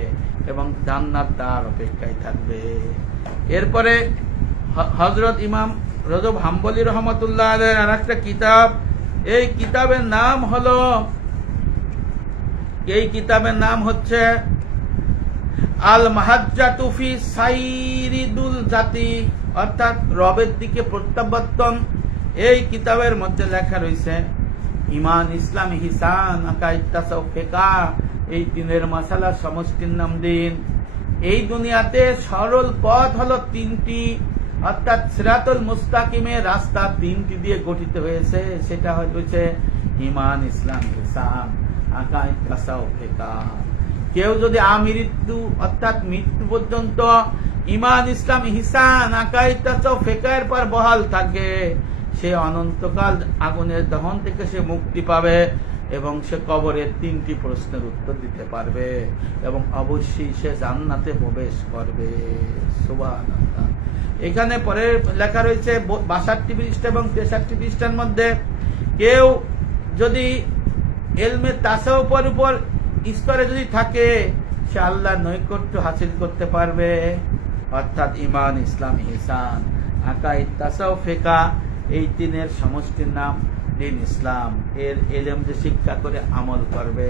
এবং জান্নাত তার অপেক্ষায় থাকবে। এরপরে হযরত ইমাম রজব হাম্বলী রহমাতুল্লাহ আলাইহির আরেকটা কিতাব, এই কিতাবের নাম হচ্ছে আল মাহাজ্জাতু ফি সাইরিদুল জাতি অর্থাৎ রবের দিকে প্রত্যাবর্তন। এই কিতাবের মধ্যে লেখা রয়েছে ঈমান, ইসলাম, ইহসান, আকাইদ, তাসাউফ, ফিকহ এই তিনের মাসালার সমষ্টির নাম দ্বীন। এই দুনিয়াতে সরল পথ হলো তিনটি, অর্থাৎ সিরাতুল মুস্তাকিমের রাস্তা তিনটি দিয়ে গঠিত হয়েছে। সেটা হচ্ছে ঈমান, ইসলাম, ইহসান, আকাইদ, তাসাউফ, ফিকহ। কেউ যদি আমৃত্যু অর্থাৎ মৃত্যু পর্যন্ত ঈমান, ইসলাম, ইহসান, আকাইদ, তাসাউফ, ফিকহের পর বহাল থাকে, সে অনন্তকাল আগুনের দহন থেকে সে মুক্তি পাবে এবং সে কবরের তিনটি প্রশ্নের উত্তর দিতে পারবে এবং অবশ্যই সে জান্নাতে প্রবেশ করবে। সুবহানাল্লাহ। এখানে পরে লেখা রয়েছে 62 পৃষ্ঠা এবং 63 পৃষ্ঠার মধ্যে, কেউ যদি ইলমে তাসাউফের উপর স্তরে যদি থাকে, সে আল্লাহর নৈকট্য হাসিল করতে পারবে। অর্থাৎ ঈমান, ইসলাম, ইহসান, আকাইদ, তাসাউফ, ফিকহ, এই তিনের সমষ্টির নাম দ্বীন ইসলাম। এর ইলম যে শিক্ষা করে আমল করবে,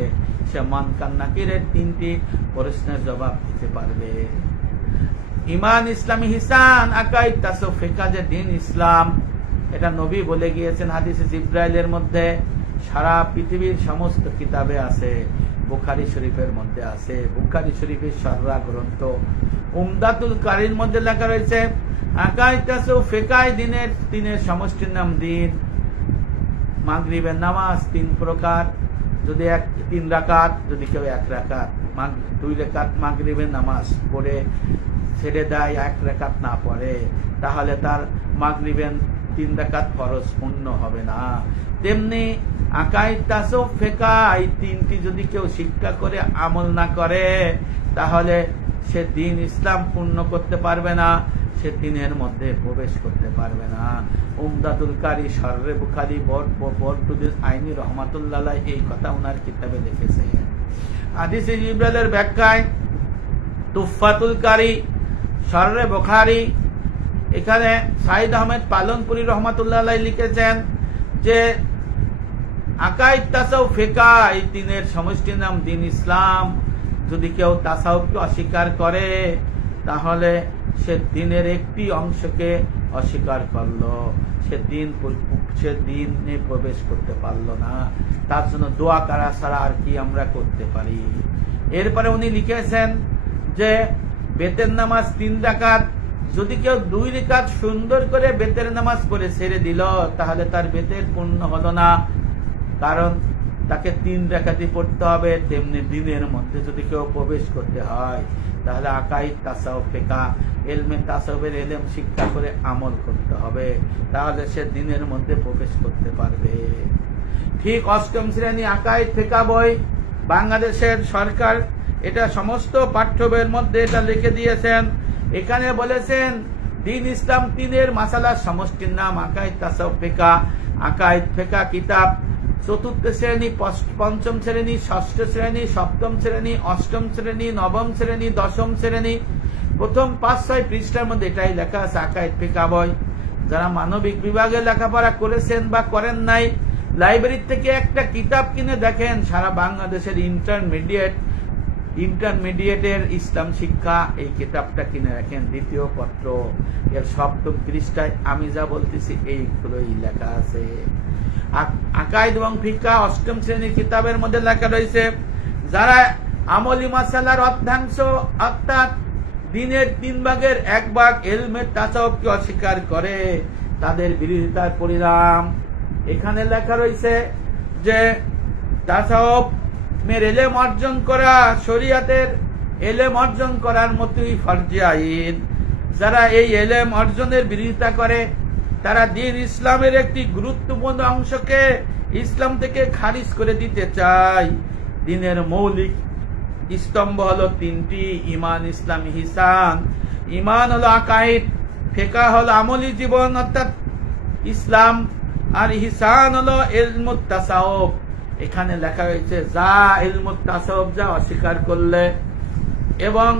সে মুনকার নাকিরের তিনটি প্রশ্নের জবাব দিতে পারবে। ঈমান, ইসলাম, ইহসান, আকাইদ, তাসাউফ, ফিকহ যে দ্বীন ইসলাম, এটা নবী বলে গিয়েছেন হাদিসে জিবরাইলের মধ্যে। সারা পৃথিবীর সমস্ত কিতাবে আছে, বুখারী শরীফের মধ্যে আছে, বুখারী শরীফের সাররা গ্রন্থ উমদাতুল কারীর মধ্যে লেখা রয়েছে আকাইদ, তাসাউফ, ফিকহ দিনের সমষ্টির নাম দ্বীন। মাগরিবের নামাজ 3 প্রকার, যদি 3 রাকাত, যদি কেউ 1 রাকাত, 2 রাকাত মাগরিবের নামাজ পড়ে ছেড়ে দেয়, 1 রাকাত না পড়ে, তাহলে তার মাগরিবের 3 রাকাত ফরজ পূর্ণ হবে না। তেমনি আকাইদ, তাসাউফ, ফিকহ এই তিনটি যদি কেউ শিক্ষা করে আমল না করে, তাহলে সে দ্বীন ইসলাম পূর্ণ করতে পারবে না, সে দ্বীনের মধ্যে প্রবেশ করতে পারবে না। উমদাতুল কারী শরহে বুখারী বরটুদিস আইনি রহমাতুল্লাহ আলাইহি এই কথা ওনার কিতাবে লিখেছেন। হাদিসে জিবরাইলের ব্যাখ্যায় তুফাতুল কারী শরহে বুখারী, এখানে সাইদ আহমেদ পালনপুরি রহমাতুল্লাহ আলাইহি লিখেছেন যে আকাইদ, তাসাউফ, ফিকহ এই তিনের সমষ্টির নাম দ্বীন ইসলাম। যদি কেউ তাসাউফকে অস্বীকার করে, তাহলে সে দ্বীনের একটি অংশকে অস্বীকার করলো, সে দ্বীনে প্রবেশ করতে পারলো না। তার জন্য দোয়া করা ছাড়া আর কি আমরা করতে পারি। এরপরে উনি লিখেছেন যে বেতের নামাজ 3 রাকাত, যদি কেউ 2 রাকাত সুন্দর করে বেতের নামাজ পড়ে ছেড়ে দিল, তাহলে তার বেতের পূর্ণ হলো না, কারণ তাকে 3 রাকাতই পড়তে হবে। তেমনি দ্বীনের মধ্যে যদি কেউ প্রবেশ করতে হয়, তাহলে আকাইদ, তাসাউফ, ফিকহ ইলমে তাসাউফের ইলম শিক্ষা করে আমল করতে হবে, তাহলে সে দ্বীনের মধ্যে প্রবেশ করতে পারবে। ঠিক 8ম শ্রেণী আকাইদ, ফিকহ বই বাংলাদেশের সরকার এটা সমস্ত পাঠ্য বইয়ের মধ্যে এটা লিখে দিয়েছেন। এখানে বলেছেন দ্বীন ইসলাম 3 মাসালার সমষ্টির নাম আকাইদ, তাসাউফ, ফিকহ। আকাইদ, ফিকহ কিতাব 4th শ্রেণী, 5ম শ্রেণী, 6ষ্ঠ শ্রেণী, 7ম শ্রেণী, 8ম শ্রেণী, 9ম শ্রেণী, 10ম শ্রেণী, প্রথম 5-6 পৃষ্ঠার মধ্যে এটাই লেখা আছে আকাইদ, ফিকহ বই। যারা মানবিক বিভাগে লেখাপড়া করেছেন বা করেন নাই, লাইব্রেরি থেকে একটা কিতাব কিনে দেখেন, সারা বাংলাদেশের ইন্টারমিডিয়েটের ইসলাম শিক্ষা এই কিতাবটা কিনে রাখেন, 2য় পত্র, এর 7ম পৃষ্ঠায় আমি যা বলতেছি এইগুলোই লেখা আছে। আকাইদ এবং ফিকহ 8ম শ্রেণীর কিতাবের মধ্যে লেখা রয়েছে, যারা আমলি মাসালার অর্ধাংশ অর্থাৎ দ্বীনের 3 ভাগের 1 ভাগ ইলমে তাসাউফকে অস্বীকার করে, তাদের বিরোধিতার পরিণাম। এখানে লেখা রয়েছে যে তাসাউফের ইলম অর্জন করা শরীয়তের ইলম অর্জন করার মতোই ফরজে আইন। যারা এই ইলম অর্জনের বিরোধিতা করে, তারা দ্বীন ইসলামের একটি গুরুত্বপূর্ণ অংশকে ইসলাম থেকে খারিজ করে দিতে চায়। দ্বীনের মৌলিক স্তম্ভ হলো 3টি, ঈমান, ইসলাম, ইহসান। ঈমান হলো আকাইদ, ফিকহ হলো আমলি জীবন অর্থাৎ ইসলাম, আর ইহসান হলো ইলমুত তাসাউফ। এখানে লেখা হয়েছে যা ইলমুত তাসাউফ যা অস্বীকার করলে এবং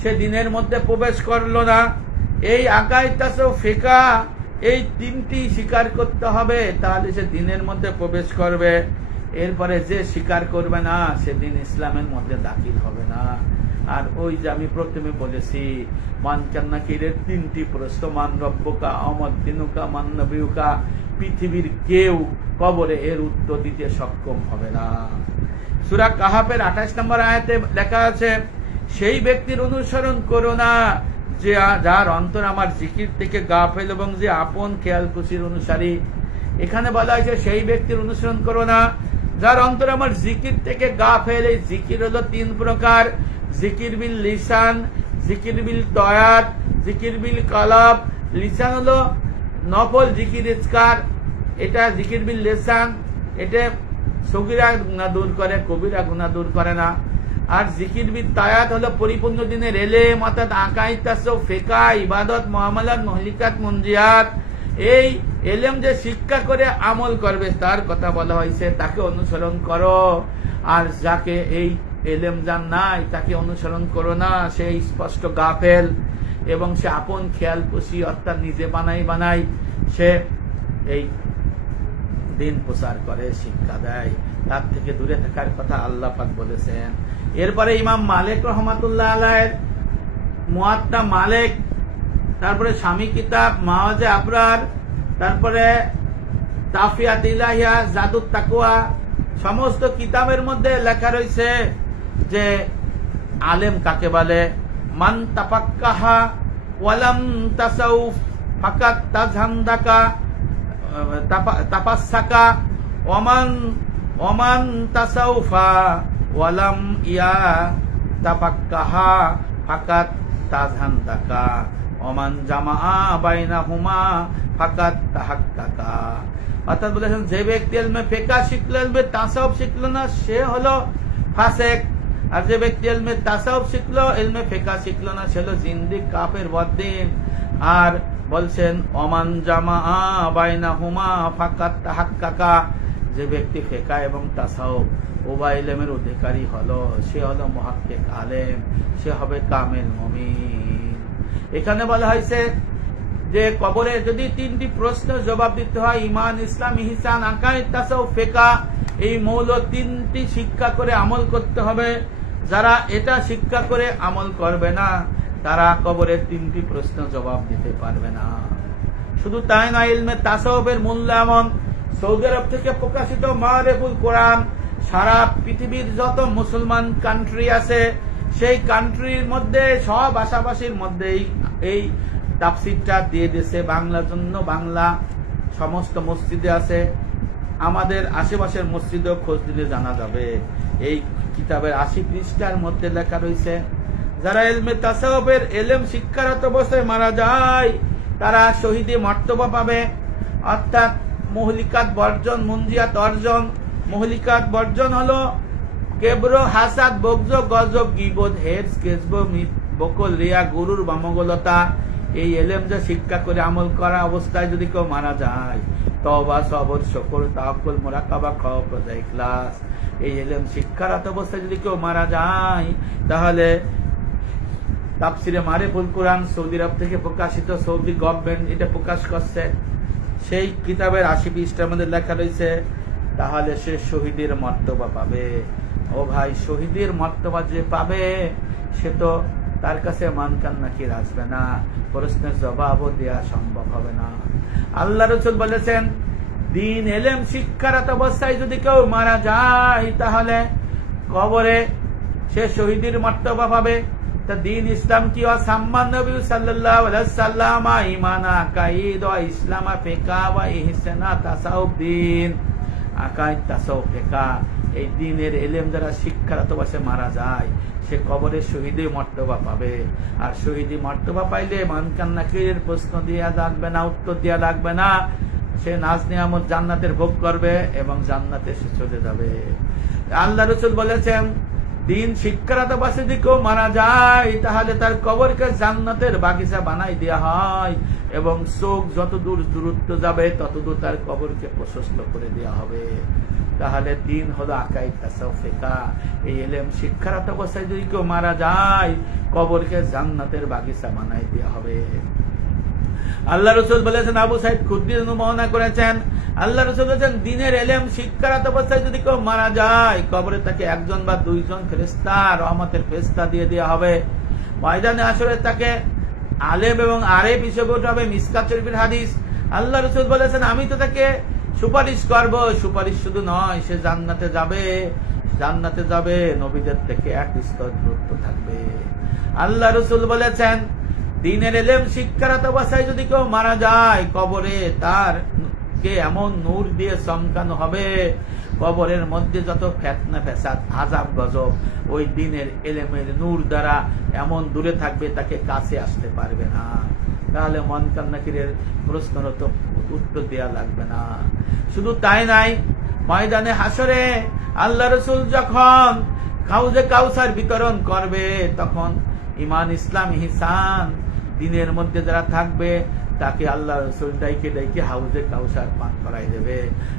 সে দ্বীনের মধ্যে প্রবেশ করলো না, এই আকাইদ, তাসাউফ, ফিকহ এই 3টি স্বীকার করতে হবে, তাহলে সে দ্বীনের মধ্যে প্রবেশ করবে। এরপরে যে স্বীকার করবে না, সে দ্বীন ইসলামের মধ্যে দাখিল হবে না। আর ওই যে আমি প্রথমে বলেছি মুনকার নাকিরের 3টি প্রশ্ন, মান রব্বুকা, আমদ দিনুকা, মান নবিয়ুকা, পৃথিবীর কেউ কবরে এর উত্তর দিতে সক্ষম হবে না। সূরা কাহাফের 28 নম্বর আয়াতে লেখা আছে, সেই ব্যক্তির অনুসরণ করো না যে যার অন্তর আমার জিকির থেকে গাফেল এবং যে আপন খেয়াল খুশির অনুসারী। এখানে বলা হয়েছে সেই ব্যক্তির অনুসরণ করো না যার অন্তর আমার জিকির থেকে গাফেল। এই জিকির হলো 3 প্রকার: জিকির বিল লিসান, জিকির বিল তয়াত, জিকির বিল কলব। লিসান হলো নফল জিকির ইজকার, এটা জিকির বিল লিসান, এটা সগীরা গুনাহ দূর করে, কবিরা গুনাহ দূর করে না। আর জিকির বিল তয়াত হলো পরিপূর্ণ দিনের এলেম, অর্থাৎ আকাইদ, তাসাউফ, ফিকহ, ইবাদত, মুআমালাত, মুহলিকাত, মুনজিয়াত। এই এলেম যে শিক্ষা করে আমল করবে তার কথা বলা হয়েছে, তাকে অনুসরণ করো। আর যাকে এই এলেম জান নাই তাকে অনুসরণ করো না, সে স্পষ্ট গাফেল এবং সে আপন খেয়াল খুশি, অর্থাৎ নিজে বানাই সে এই দিন প্রচার করে, শিক্ষা দেয়, তার থেকে দূরে থাকার কথা আল্লাহ পাক বলেছেন। এরপরে ইমাম মালিক রহমাতুল্লাহ আলাইহির মুয়াত্তা মালিক, তারপরে স্বামী কিতাব মাওয়াজে আবরার, তারপরে তাফিয়াত ইলাহিয়া, জাদুত তাকওয়া, সমস্ত কিতাবের মধ্যে লেখা রয়েছে যে আলেম কাকে বলে। মান তাফাক্কাহা ওয়ালাম তাসাউফ ফাকাত তাজহান্দাকা তাপাসসাকা ওমান তাসাউফা ওয়ালাম ইয়া তাফাক্কাহা ফাকাত তাজহান্দাকা ওমান জামাআ বাইনাহুমা ফাকাত তাহাক্কাকা। অর্থাৎ বলেছেন যে ব্যক্তি ইলমে ফিকহ শিখলো, ইলমে তাসাউফ শিখলো না, সে হলো ফাসিক। আর যে ব্যক্তি ইলমে তাসাউফ শিখলো, ইলমে ফিকহ শিখলো না, সে হলো জিন্দিক, কাফের, বদ্দিন। আর বলছেন ওমান জামাআ বাইনাহুমা ফাকাত তাহাক্কাকা, যে ব্যক্তি ফিকহ এবং তাসাউফ উভয় ইলমের অধিকারী হলো, সে হলো মুহাক্কিক আলেম, সে হবে কামেল মুমিন। এখানে বলা হয়েছে যে কবরে যদি 3টি প্রশ্ন জবাব দিতে হয়, ঈমান, ইসলাম, ইহসান, আকায়েদ, তাসাউফ, ফিকহ, এই মৌল 3টি শিক্ষা করে আমল করতে হবে। যারা এটা শিক্ষা করে আমল করবে না তারা কবরের 3টি প্রশ্ন জবাব দিতে পারবে না। শুধু তাই না, ইলমে তাসাউফের মূল্য এমন, সৌদি আরব থেকে প্রকাশিত মারিফুল কোরআন সারা পৃথিবীর যত মুসলমান কান্ট্রি আছে সেই কান্ট্রির মধ্যে সব আশাপাশির মধ্যে এই তাফসিরটা দিয়ে দিয়েছে বাংলার জন্য। বাংলা সমস্ত মসজিদে আছে, আমাদের আশেপাশের মসজিদেও খোঁজ দিলে জানা যাবে। এই কিতাবের 80 পৃষ্ঠার মধ্যে লেখা রয়েছে যারা ইলমে তাসাউফের এলেম শিক্ষারত অবস্থায় মারা যায় তারা শহীদে মর্তবা পাবে, অর্থাৎ মুহলিকাত বর্জন, মুনজিয়াত অর্জন। মুহলিকাত বর্জন হলো কেব্র, হাসাদ, বগজ, গজব, গীবত, হেজ, কেজব, বকল, রিয়া, গুরুর বামগলতা। এই এলেম যা শিক্ষা করে আমল করা অবস্থায় যদি কেউ মারা যায়, তওবা, সবর, শুকর, তাওয়াক্কুল, মুরাকাবা, খাওফ, রজা, ইখলাস, এই এলেম শিক্ষারত অবস্থায় যদি কেউ মারা যায় তাহলে তাফসিরে মারিফুল কোরআন সৌদি আরব থেকে প্রকাশিত, সৌদি গভর্নমেন্ট এটা প্রকাশ করছে, সেই কিতাবের 80 পৃষ্ঠার মধ্যে লেখা রয়েছে, তাহলে সে শহীদের মর্তবা পাবে। ও ভাই, শহীদের মর্তবা যে পাবে সে তো তার কাছে মানকান নাকির আসবে না, প্রশ্নের জবাবও দেওয়া সম্ভব হবে না। আল্লাহ রাসূল বলেছেন দিন এলেম শিক্ষারত অবস্থায় যদি কেউ মারা যায় তাহলে কবরে সে শহীদের মর্তবা পাবে। তা দিন ইসলাম কি? সাম্মান নবী সাল্লাল্লাহু আলাইহি ওয়াসাল্লাম ঈমান, আকাইদ, ইসলাম, ফিকহ, ইহসান, তাসাউফ, দিন, আকাইদ, তাসাউফ, ফিকহ, এই দিনের এলেম যারা শিক্ষারত অবস্থায় মারা যায় সে কবরে শহীদের মর্তবা পাবে। আর শহীদি মর্তবা পাইলে মানকান নাকিরের প্রশ্ন দেওয়া লাগবে না, উত্তর দেওয়া লাগবে না, সে নাজ নিয়ামত জান্নাতের ভোগ করবে এবং জান্নাতে সে চলে যাবে। আল্লাহ রাসূল বলেছেন দিন শিক্ষারত অবস্থায় যদি কেউ মারা যায় তাহলে তার কবরকে জান্নাতের বাগিচা বানাই দেওয়া হয় এবং চোখ যত দূর দূরত্ব যাবে ততদূর তার কবরকে প্রশস্ত করে দেওয়া হবে। তাহলে দিন হলো আকাইদ, তাসাউফ, ফিকহ, এই ইলম শিক্ষারত অবস্থায় যদি কেউ মারা যায় কবরকে জান্নাতের বাগিচা বানাই দেওয়া হবে। আল্লাহ রাসূল বলেছেন, আবু সাঈদ খুদরি বর্ণনা করেছেন, আল্লাহ রাসূল বলেছেন দিনের ইলম শিক্ষারত অবস্থায় যদি কেউ মারা যায় কবরে তাকে 1জন বা 2জন ফেরেশতা, রহমতের ফেরেশতা দিয়ে দেওয়া হবে। ময়দানে হাশরে তাকে আলেম এবং আরেফ হিসেবে উঠাবে। মিসকাত শরীফের হাদিস, আল্লাহ রাসূল বলেছেন আমি তো তাকে সুপারিশ করব, সুপারিশ শুধু নয় সে জান্নাতে যাবে, জান্নাতে যাবে, নবীদের থেকে এক স্তর দূরত্ব থাকবে। আল্লাহ রাসূল বলেছেন, দ্বীনের ইলম শিক্ষারত অবস্থায় যদি কেউ মারা যায়, কবরে তার কে এমন নূর দিয়ে চমকানো হবে, কবরের মধ্যে যত ফিতনা ফাসাদ আযাব গজব ওই দ্বীনের ইলমের নূর দ্বারা এমন দূরে থাকবে, তাকে কাছে আসতে পারবে না। তাহলে মুনকার নাকিরের প্রশ্নের তো উত্তর দেয়া লাগবে না। শুধু তাই নাই, ময়দানে হাসরে আল্লাহ রাসূল যখন হাউজে কাউসার বিতরণ করবে, তখন ঈমান, ইসলাম, ইহসান দ্বীনের মধ্যে যারা থাকবে তাকে আল্লাহ রাসূল ডাইকে ডাইকে হাউজে কাউসার পান করাই দেবে।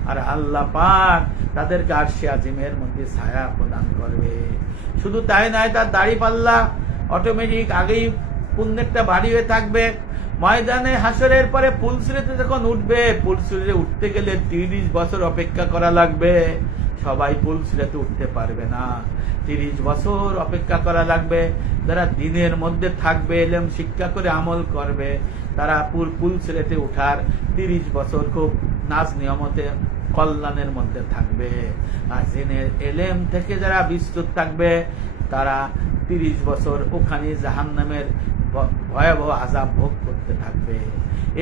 আর আল্লাহ পাক তাদেরকে আরশে আজিমের মধ্যে ছায়া প্রদান করবে। শুধু তাই নয়, তার দাড়ি পাল্লা অটোমেটিক আগেই পুণ্যেরটা ভারী হয়ে থাকবে। ময়দানে হাসরের পরে পুলসিরাতে যখন উঠবে, পুলসিরাতে উঠতে গেলে 30 বছর অপেক্ষা করা লাগবে। সবাই পুলসিরাতে উঠতে পারবে না, 30 বছর অপেক্ষা করা লাগবে। যারা দ্বীনের মধ্যে থাকবে, ইলম শিক্ষা করে আমল করবে, তারা পুলসিরাতে উঠার 30 বছর খুব নাজ নিয়মতে কল্যাণের মধ্যে থাকবে। আর দ্বীনের ইলম থেকে যারা বিস্তুত থাকবে, তারা 30 বছর ওখানে জাহান্নামের ভয়াবহ আযাব ভোগ করতে থাকবে।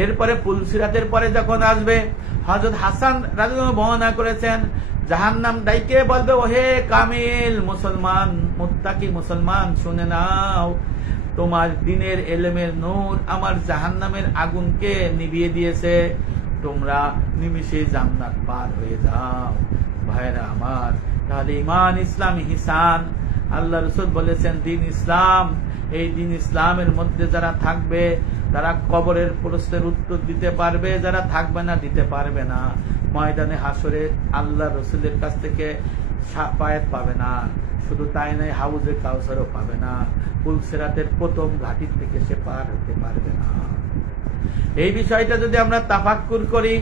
এরপরে পুলসিরাতের পরে যখন আসবে, হযরত হাসান রাদিয়াল্লাহু বর্ণনা করেছেন, জাহান্নাম ডাইকে বলবে, ওহে কামিল মুসলমান, মুত্তাকি মুসলমান, শুনে নাও, তোমার দ্বীনের ইলমের নূর আমার জাহান্নামের আগুনকে নিভিয়ে দিয়েছে, তোমরা নিমিষে জান্নাত পার হয়ে যাও। ভাইরা আমার, তাহলে ঈমান, ইসলাম, ইহসান, আল্লাহ রাসূল বলেছেন দ্বীন ইসলাম, এই দ্বীন ইসলামের মধ্যে যারা থাকবে তারা কবরের প্রশ্নের উত্তর দিতে পারবে, যারা থাকবে না দিতে পারবে না। ময়দানে হাসরে আল্লাহ রাসূলের কাছ থেকে শাফায়াত পাবে না। শুধু তাই নয়, হাউজে কাউসারও পাবে না, পুলসিরাতের প্রথম ঘাটি থেকে সে পার হতে পারবে না। এই বিষয়টা যদি আমরা তাফাক্কুর করি,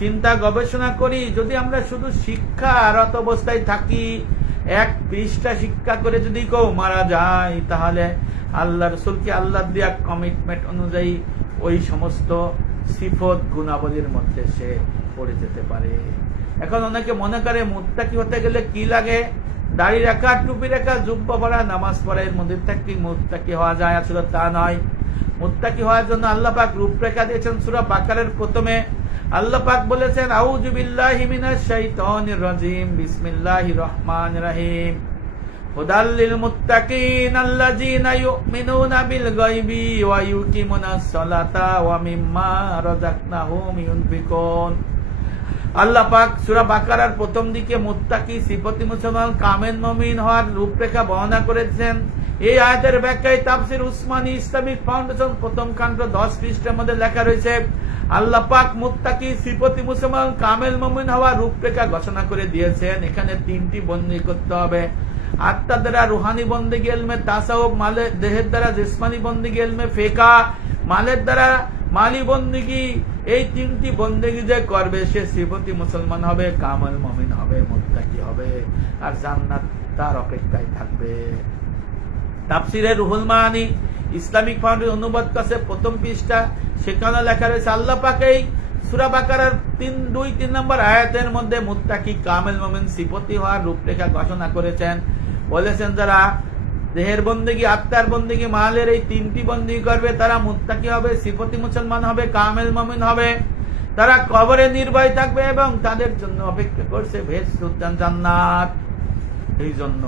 চিন্তা গবেষণা করি, যদি আমরা শুধু শিক্ষারত অবস্থায় থাকি, 1 পৃষ্ঠা শিক্ষা করে যদি কেউ মারা যায়, তাহলে আল্লাহ রাসূলকে আল্লাহ দেয়া কমিটমেন্ট অনুযায়ী ওই সমস্ত সিফত গুণাবলীর মধ্যে সে পড়ে যেতে পারে। এখন অনেকে মনে করে মুত্তাকি হতে গেলে কি লাগে, দাড়ি রাখা, টুপি রাখা, জুব্বা পরা, নামাজ পড়া, এর মধ্যে থাকি মুত্তাকি হওয়া যায়। আসলে তা নয়। মুত্তাকি হওয়ার জন্য আল্লাহ পাক রূপরেখা দিয়েছেন। সূরা বাকারার প্রথমে আল্লাহ পাক বলেছেন, আউযু বিল্লাহি মিনাশ শাইতানির রাজিম, বিসমিল্লাহির রহমানির রহিম, হুদাল লিল মুত্তাকিন আল্লাযীনা ইউমিনুনা বিল গায়বি ওয়া ইউকিমুনাস সালাতা ওয়া মিম্মা রাযাকনাহুম ইউনফিকুন। আল্লাহ পাক সূরা বাকারার প্রথম দিকে মুত্তাকি, সিফতি মুসলমান, কামেল মুমিন হওয়ার রূপরেখা বর্ণনা করেছেন। এই আয়াতের ব্যাখ্যায় তাফসীর উসমানী ইসলামিক ফাউন্ডেশন প্রথম খণ্ড 10 পৃষ্ঠার মধ্যে লেখা রয়েছে, আল্লাহ পাক মুত্তাকি, সিফতি মুসলমান, কামেল মুমিন হওয়ার রূপরেখা ঘোষণা করে দিয়েছেন। এখানে 3টি বন্দী করতে হবে। আত্মার দ্বারা রুহানি বন্দেগী, ইলমে তাসাউফ, মালের দেহের দ্বারা জিসমানি বন্দেগী, ইলমে ফিকহ, মালের দ্বারা মালি বন্দেগী। এই 3টি বন্দেগী যে করবে, সে সিফতি মুসলমান হবে, কামেল মুমিন হবে, মুত্তাকি হবে, আর জান্নাত তার অপেক্ষায় থাকবে। তাফসীরে রুহুল মাআনি ইসলামিক ফাউন্ডেশন অনুবাদ কাছে প্রথম পৃষ্ঠা, সেখানে লেখা রয়েছে, আল্লাহ পাক এই সূরা বাকারার 2-3 নম্বর আয়াতের মধ্যে মুত্তাকি, কামেল মুমিন, সিফতি হওয়ার রূপরেখা ঘোষণা করেছেন। বলেছেন যারা দেহের বন্দেগী, আত্মার বন্দেগী, মালের এই 3টি বন্দেগী করবে, তারা মুত্তাকি হবে, সিফতি মুসলমান হবে, কামেল মুমিন হবে। তারা কবরে নির্ভয় থাকবে এবং তাদের জন্য অপেক্ষা করছে বেহেশত, জান্নাত। এই জন্য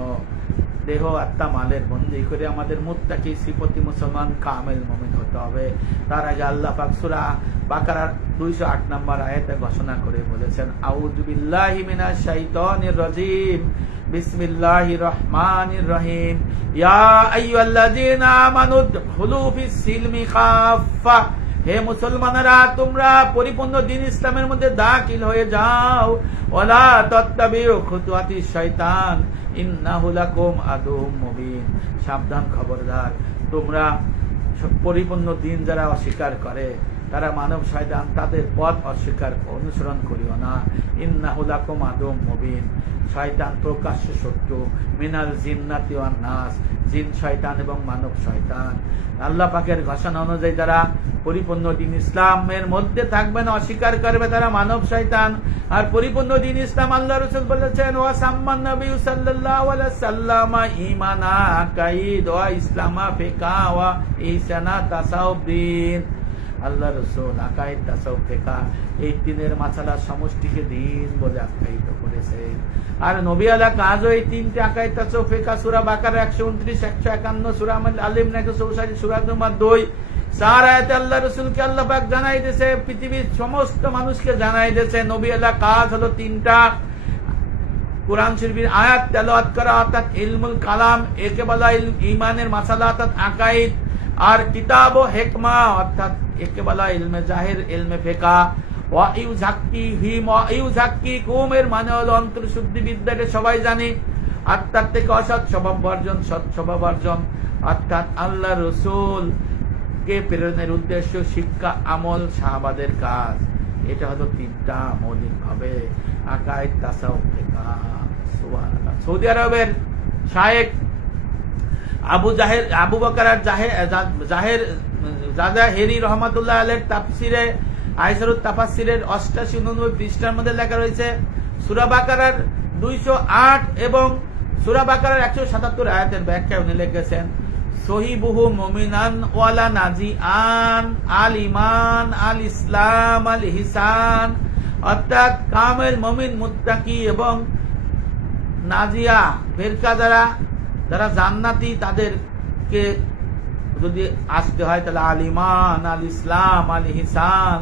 দেহ, আত্মা, মালের বন্দী করে আমাদের মুত্তাকি, সিফতি মুসলমান, কামেল মুমিন হতে হবে। তার আগে আল্লাহ পাক সূরা বাকারার 208 নম্বর আয়াতে ঘোষণা করে বলেছেন, আউযু বিল্লাহি মিনাশ শাইতানির রাজিম, বিসমিল্লাহির রহমানির রহিম, ইয়া আইয়ুহাল্লাযীনা আমানু দুখুলু ফিস সিলমি খাফফা। হে মুসলমানেরা, তোমরা পরিপূর্ণ দ্বীন ইসলামের মধ্যে দাখিল হয়ে যাও। ওয়ালা তাত্তাবিউ খুতুওয়াতিশ শাইতান ইন্নাহু লাকুম আদুউম মুবিন। সাবধান, খবরদার, তোমরা পরিপূর্ণ দ্বীন যারা অস্বীকার করে তারা মানব শয়তান, তাদের পথ অস্বীকার অনুসরণ করিও না। ইন্নাহু লাকুম আদুম মুবিন, শয়তান প্রকাশ্য শত্রু, মিনাল জিন্নাতি ওয়ান নাস, জিন শয়তান এবং মানব শয়তান। আল্লাহ পাকের ঘোষণা অনুযায়ী যারা পরিপূর্ণ দ্বীন ইসলামের মধ্যে থাকবে না, অস্বীকার করবে, তারা মানব শয়তান। আর পরিপূর্ণ দ্বীন ইসলাম আল্লাহ রাসূল বলেছেন, ওয়া সাম্মান নবী সাল্লাল্লাহু আলাইহি সাল্লাম ঈমানা কাইদ ওয়া ইসলামা ফিকা ওয়া ইহসানা তাসাউদ্দিন। আল্লাহ রাসূল আকাইদ, তাসাউফ, ফিকা এই তিনের মাসালা সমষ্টিকে দ্বীন বলে আখ্যায়িত করেছেন। আর নবী আলাহ কাজও এই তিনটে আকাইদ, তাসাউফ, ফিকা সূরা বাকারা 129, 151, সূরা আল ইমরান 164, সূরা জুমার 2, 4 আয়াতে আল্লাহ রাসূলকে আল্লাহ পাক জানাই দিয়েছে, পৃথিবীর সমস্ত মানুষকে জানাই দিয়েছে নবী আলাহ কাজ হলো তিনটা। কুরআন শরীফের আয়াত তেলাওয়াত করা অর্থাৎ ইলমুল কালাম, একে বলা ঈমানের মাসালা অর্থাৎ আকাইদ। আর কিতাব ও হিকমা অর্থাৎ একে বলা ইলমে জাহির, ইলমে ফিকা। ওয়া ইউযাক্কিহিম ওয়া ইউযাক্কিকুম এর মানে হলো অন্তর্শুদ্ধি বিদ্যাটা সবাই জানি। আত্মার থেকে অসৎ স্বভাব বর্জন, সৎ স্বভাব অর্জন, অর্থাৎ আল্লাহ রাসূল কে প্রেরণের উদ্দেশ্য শিক্ষা, আমল, সাহাবাদের কাজ। এটা হলো তিনটা মৌলিক ভাবে আকাইদ, তাসাউফ, ফিকা। সুবহানাল্লাহ। সৌদি আরবের শায়েখ আবু বকর জাযাহেরি রহমাতুল্লাহ আলাইহির তাফসিরে আইসারুত তাফাসসিরের 88-89 পৃষ্ঠার মধ্যে লেখা রয়েছে, সূরা বাকারার 208 এবং সূরা বাকারার 177 আয়াতের ব্যাখ্যায় উনি লিখেছেন, সহিবুহু মুমিনান ওয়ালা নাজিআন আল ঈমান আল ইসলাম আল ইহসান, অর্থাৎ কামেল মুমিন, মুত্তাকি এবং নাজিয়া ফেরকা যারা জান্নাতি, তাদেরকে যদি আসতে হয় তাহলে আল ঈমান আল ইসলাম আল ইহসান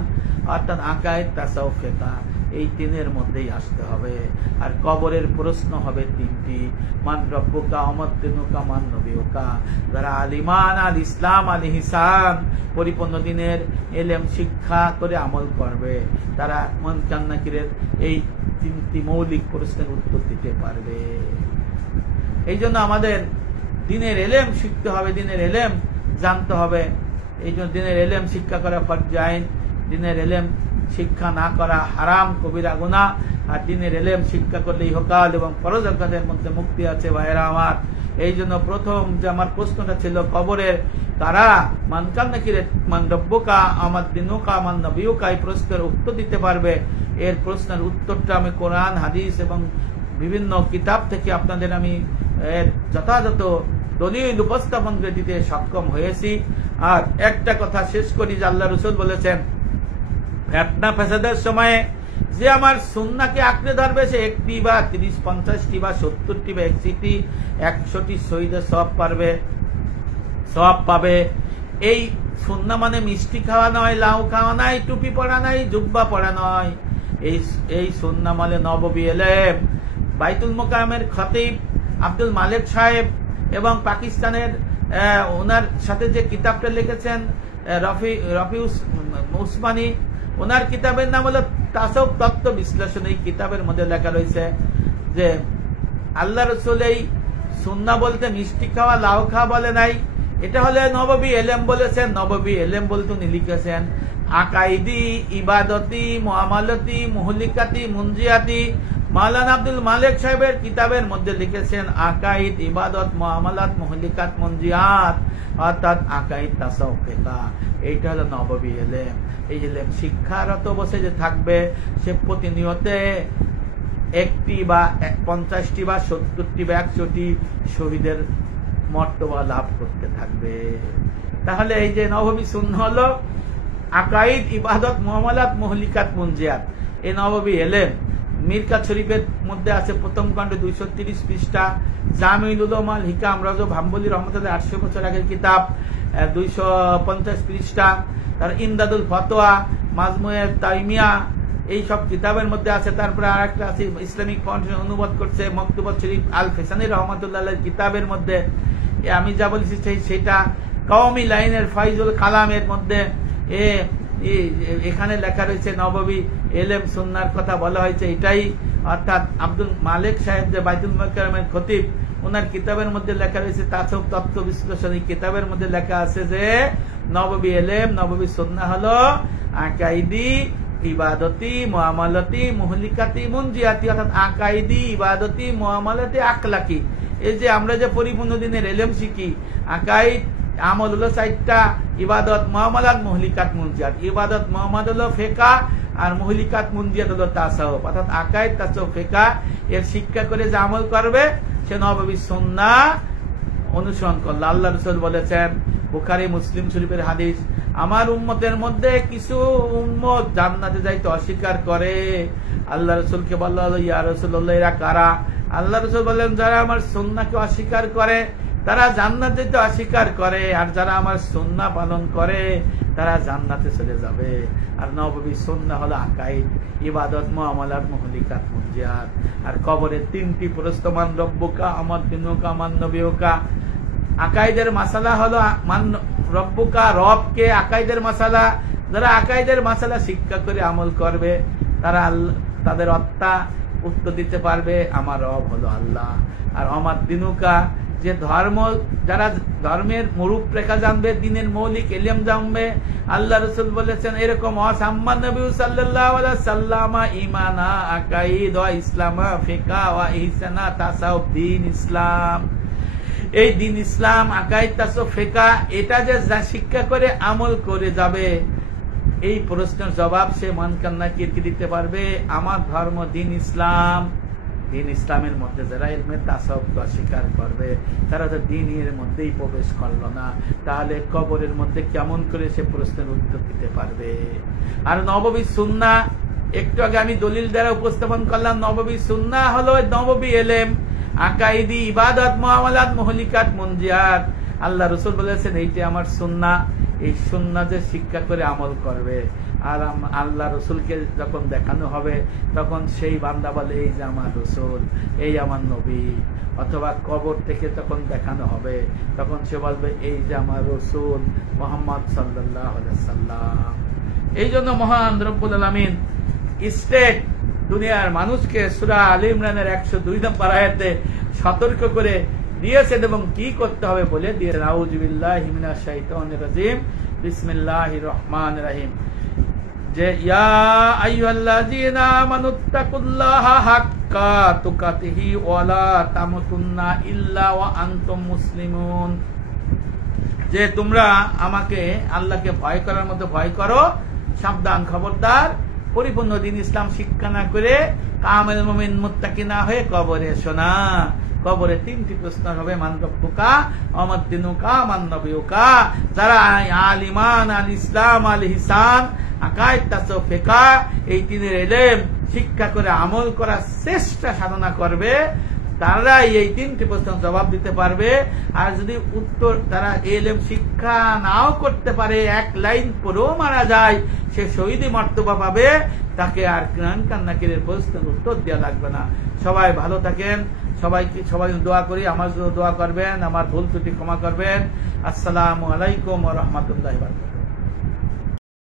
অর্থাৎ আকাইদ, তাসাউফ, ফিকা এই তিনের মধ্যেই আসতে হবে। আর কবরের প্রশ্ন হবে তিনটি, মান রব্বুকা ওমা দিনুকা মান নবিয়ুকা। যারা আল ঈমান আল ইসলাম আল ইহসান পরিপূর্ণ দিনের ইলম শিক্ষা করে আমল করবে, তারা মুনকার নাকিরের এই তিনটি মৌলিক প্রশ্নের উত্তর দিতে পারবে। এই জন্য আমাদের দিনের ইলম শিখতে হবে, দিনের ইলম জানতে হবে। এই জন্য দিনের ইলম শিক্ষা করা ফরজ আইন, দিনের ইলম শিক্ষা না করা হারাম, কবিরা গুনাহ। আর দিনের ইলম শিক্ষা করলে ইহকাল এবং পরলোকের মধ্যে মুক্তি আছে। ভাইরা আমার, এই জন্য প্রথম যে আমার প্রশ্নটা ছিল কবরের কারা মানকান নাকিরে মান রব্বুকা আমার দিনুকা মান নবিয়ুকা, এই প্রশ্নের উত্তর দিতে পারবে। এর প্রশ্নের উত্তরটা আমি কোরআন, হাদিস এবং বিভিন্ন কিতাব থেকে আপনাদের আমি এর যথাযথ দলিল উপস্থাপন করে দিতে সক্ষম হয়েছি। আর একটা কথা শেষ করি যে আল্লাহ রাসূল বলেছেন, ফিতনা ফাসাদের সময়ে যে আমার সুন্নাহকে আঁকড়ে ধরবে সে 1টি বা 30, 50টি বা 70টি বা 100টি 100টি শহীদের সওয়াব পাবে। এই সুন্নাহ মানে মিষ্টি খাওয়া নয়, লাউ খাওয়া নয়, টুপি পরা নয়, জুব্বা পরা নয়। এই সুন্নাহ মানে নববী ইলম। বাইতুল মুকাররমের খতিব আব্দুল মালিক সাহেব এবং পাকিস্তানের ওনার সাথে যে কিতাবটা লিখেছেন রফি উসমানী, ওনার কিতাবের নাম হলো তাসাউফ তত্ত্ব বিশ্লেষণ। এই কিতাবের মধ্যে লেখা রয়েছে যে আল্লাহ রাসূল এই সুন্নাহ বলতে মিষ্টি খাওয়া, লাউ খাওয়া বলে নাই, এটা হলে নববী ইলম বলেছেন। নববী ইলম বলতে উনি লিখেছেন আকাইদি, ইবাদতি, মুআমালাতি, মুহলিকাতি, মুনজিয়াতি। মাওলানা আব্দুল মালিক সাহেবের কিতাবের মধ্যে লিখেছেন আকাইদ, ইবাদত, মুআমালাত, মুহলিকাত, মুনজিয়াত অর্থাৎ আকাইদ, তাসাউফ, ফিকা। এইটা হলো নববী ইলম। এই ইলম শিক্ষারত বসে যে থাকবে সে প্রতিনিয়তে 1টি বা 50টি বা 70টি বা 100টি শহীদের মর্তবা লাভ করতে থাকবে। তাহলে এই যে নববী সুন্নাহ হলো আকাইদ, ইবাদত, মুআমালাত, মুহলিকাত, মুনজিয়াত। এই নববী ইলম মিরকাত শরীফের মধ্যে আছে প্রথম খণ্ডে 230 পৃষ্ঠা, জামিউল উলুম আল হিকাম রজব হাম্বলি রহমাতুল্লাহ 800 বছর আগের কিতাব 250 পৃষ্ঠা। তার ইমদাদুল ফতোয়া, মাজমুয়ে তাইমিয়া এই সব কিতাবের মধ্যে আছে। তারপরে আরেকটা আছে ইসলামিক ফাউন্ডেশন অনুবাদ করছে মকতুবাত শরীফ আল ফিসানি রহমাতুল্লাহ আলাইহির কিতাবের মধ্যে। আমি যা বলছি সেটা কওমি লাইনের ফাইজুল কালামের মধ্যে এখানে লেখা রয়েছে নববী ইলম সুন্নাহর কথা বলা হয়েছে এটাই। অর্থাৎ আব্দুল মালিক সাহেব যে বাইতুল মুকাররমের খতিব, ওনার কিতাবের মধ্যে লেখা রয়েছে তাসাউফ তত্ত্ব বিশ্লেষণ। এই কিতাবের মধ্যে লেখা আছে যে নববী ইলম, নববী সুন্নাহ হলো আকাইদি, ইবাদতি, মুআমালাতি, মুহলিকাতি, মুনজিয়াতি, অর্থাৎ আকাইদি, ইবাদতি, মুআমালাতি, আখলাকি। এই যে আমরা যে পরিপূর্ণ দিনের এলেম শিখি, আকাইদ আমল হলো 4টা, ইবাদত, মুআমালাত, মুহলিকাত, মুনজিয়াত। ইবাদত মুহাম্মদ হলো ফিকহ, আর মুহলিকাত মুনজিয়াত হলো তাসাউফ। অর্থাৎ আকাইদ, তাসাউফ, ফিকহ এর শিক্ষা করে যে আমল করবে সে নববী সুন্নাহ অনুসরণ করল। আল্লাহ রাসূল বলেছেন, বুখারী মুসলিম শরীফের হাদিস, আমার উম্মতের মধ্যে কিছু উম্মত জান্নাতে যাইতে অস্বীকার করে। আল্লাহ রাসূলকে বলল, ইয়া রাসূলুল্লাহ, এরা কারা? আল্লাহ রাসূল বললেন, যারা আমার সুন্নাহকে অস্বীকার করে তারা জান্নাত যেতে অস্বীকার করে, আর যারা আমার সুন্নাহ পালন করে তারা জান্নাতে চলে যাবে। আর নববী সুন্নাহ হলো আকাইদ, ইবাদত, মুআমালাত, মুহলিকাত, মুনজিয়াত। আর কবরে 3টি প্রশ্ন, মান রব্বুকা, আমার দিনুকা, মান নবিয়ুকা। আকাইদের মাসালা হলো মান রব্বুকা, রবকে। আকাইদের মাসালা, যারা আকাইদের মাসালা শিক্ষা করে আমল করবে তারা তাদের আত্মা উত্তর দিতে পারবে, আমার রব হলো আল্লাহ। আর আমার দিনুকা, যে ধর্ম, যারা ধর্মের রূপরেখা জানবে, দিনের মৌলিক ইলম জানবে, আল্লাহ রাসূল বলেছেন এরকম, আসাম্মান নবী সাল্লাল্লাহু আলাইহি ওয়াসাল্লাম ঈমানা আকাইদ ওয়া ইসলামা ফিকহ ওয়া ইহসানা তাসাউফ, দিন ইসলাম। এই দিন ইসলাম, আকাইদ, তাসাউফ, ফিকহ, এটা যে শিক্ষা করে আমল করে যাবে, এই প্রশ্নের জবাব সে মানকান্না কি দিতে পারবে? আমার ধর্ম দিন ইসলাম। দিন ইসলামের মধ্যে যারা ইলমে তাসাউফকে অস্বীকার করবে তারা তো দিনের মধ্যেই প্রবেশ করলো না, তাহলে কবরের মধ্যে কেমন করে সে প্রশ্নের উত্তর দিতে পারবে? আর নববী সুন্নাহ, একটু আগে আমি দলিল দ্বারা উপস্থাপন করলাম, নববী সুন্নাহ হলো নববী ইলম, আকাইদি, ইবাদত, মুআমালাত, মুহলিকাত, মুনজিয়াত। আল্লাহ রাসূল বলেছেন এইটা আমার সুন্নাহ। এই সুন্নাহ যে শিক্ষা করে আমল করবে, আর আল্লাহ রসুলকে যখন দেখানো হবে তখন সেই বান্দা বলে, এই যে আমার রসুল, এই আমার নবী। অথবা কবর থেকে তখন দেখানো হবে, তখন সে বলবে, এই যে আমার রসুল মুহাম্মদ সাল্লাল্লাহু আলাইহি ওয়াসাল্লাম। এই জন্য মহান রব্বুল আলামিন স্টেট দুনিয়ার মানুষকে সূরা আলে ইমরানের 102 নম্বর আয়াতে সতর্ক করে দিয়েছেন এবং কি করতে হবে বলে দিয়ে। আউযু বিল্লাহি মিনাশ শাইতানির রাজিম, বিসমিল্লাহির রহমানির রহিম। যে ইয়া আইয়ুহাল্লাযীনা আমানুত্তাকুল্লাহা হাক্কা তুকাতিহি ওয়া লা তামুতুন্না ইল্লা ওয়া আনতুম মুসলিমুন। যে তোমরা আমাকে, আল্লাহকে ভয় করার মতো ভয় করো, সাবধান, খবরদার, পরিপূর্ণ দিন ইসলাম শিক্ষা না করে কামেল মুমিন মুত্তাকি না হয়ে কবরে এসো না। কবরে 3টি প্রশ্ন হবে, মান রব্বুকা, আমার দিনুকা, মান নবিয়ুকা। যারা আল ঈমান, আল ইসলাম, আল ইহসান, আকাইদ, তাসাউফ, ফিকহ, এই 3 ইলম শিক্ষা করে আমল করার চেষ্টা সাধনা করবে, তারাই এই 3টি প্রশ্নের জবাব দিতে পারবে। আর যদি উত্তর তারা ইলম শিক্ষা নাও করতে পারে, 1 লাইন পড়েও মারা যায়, সে শহীদি মর্তবা পাবে, তাকে আর কান্নাকিরের প্রশ্নের উত্তর দেওয়া লাগবে না। সবাই ভালো থাকেন, সবাই দোয়া করি, আমার জন্য দোয়া করবেন, আমার ভুল ত্রুটি ক্ষমা করবেন। আসসালামু আলাইকুম ওয়া রাহমাতুল্লাহি ওয়া বারাকাতুহু।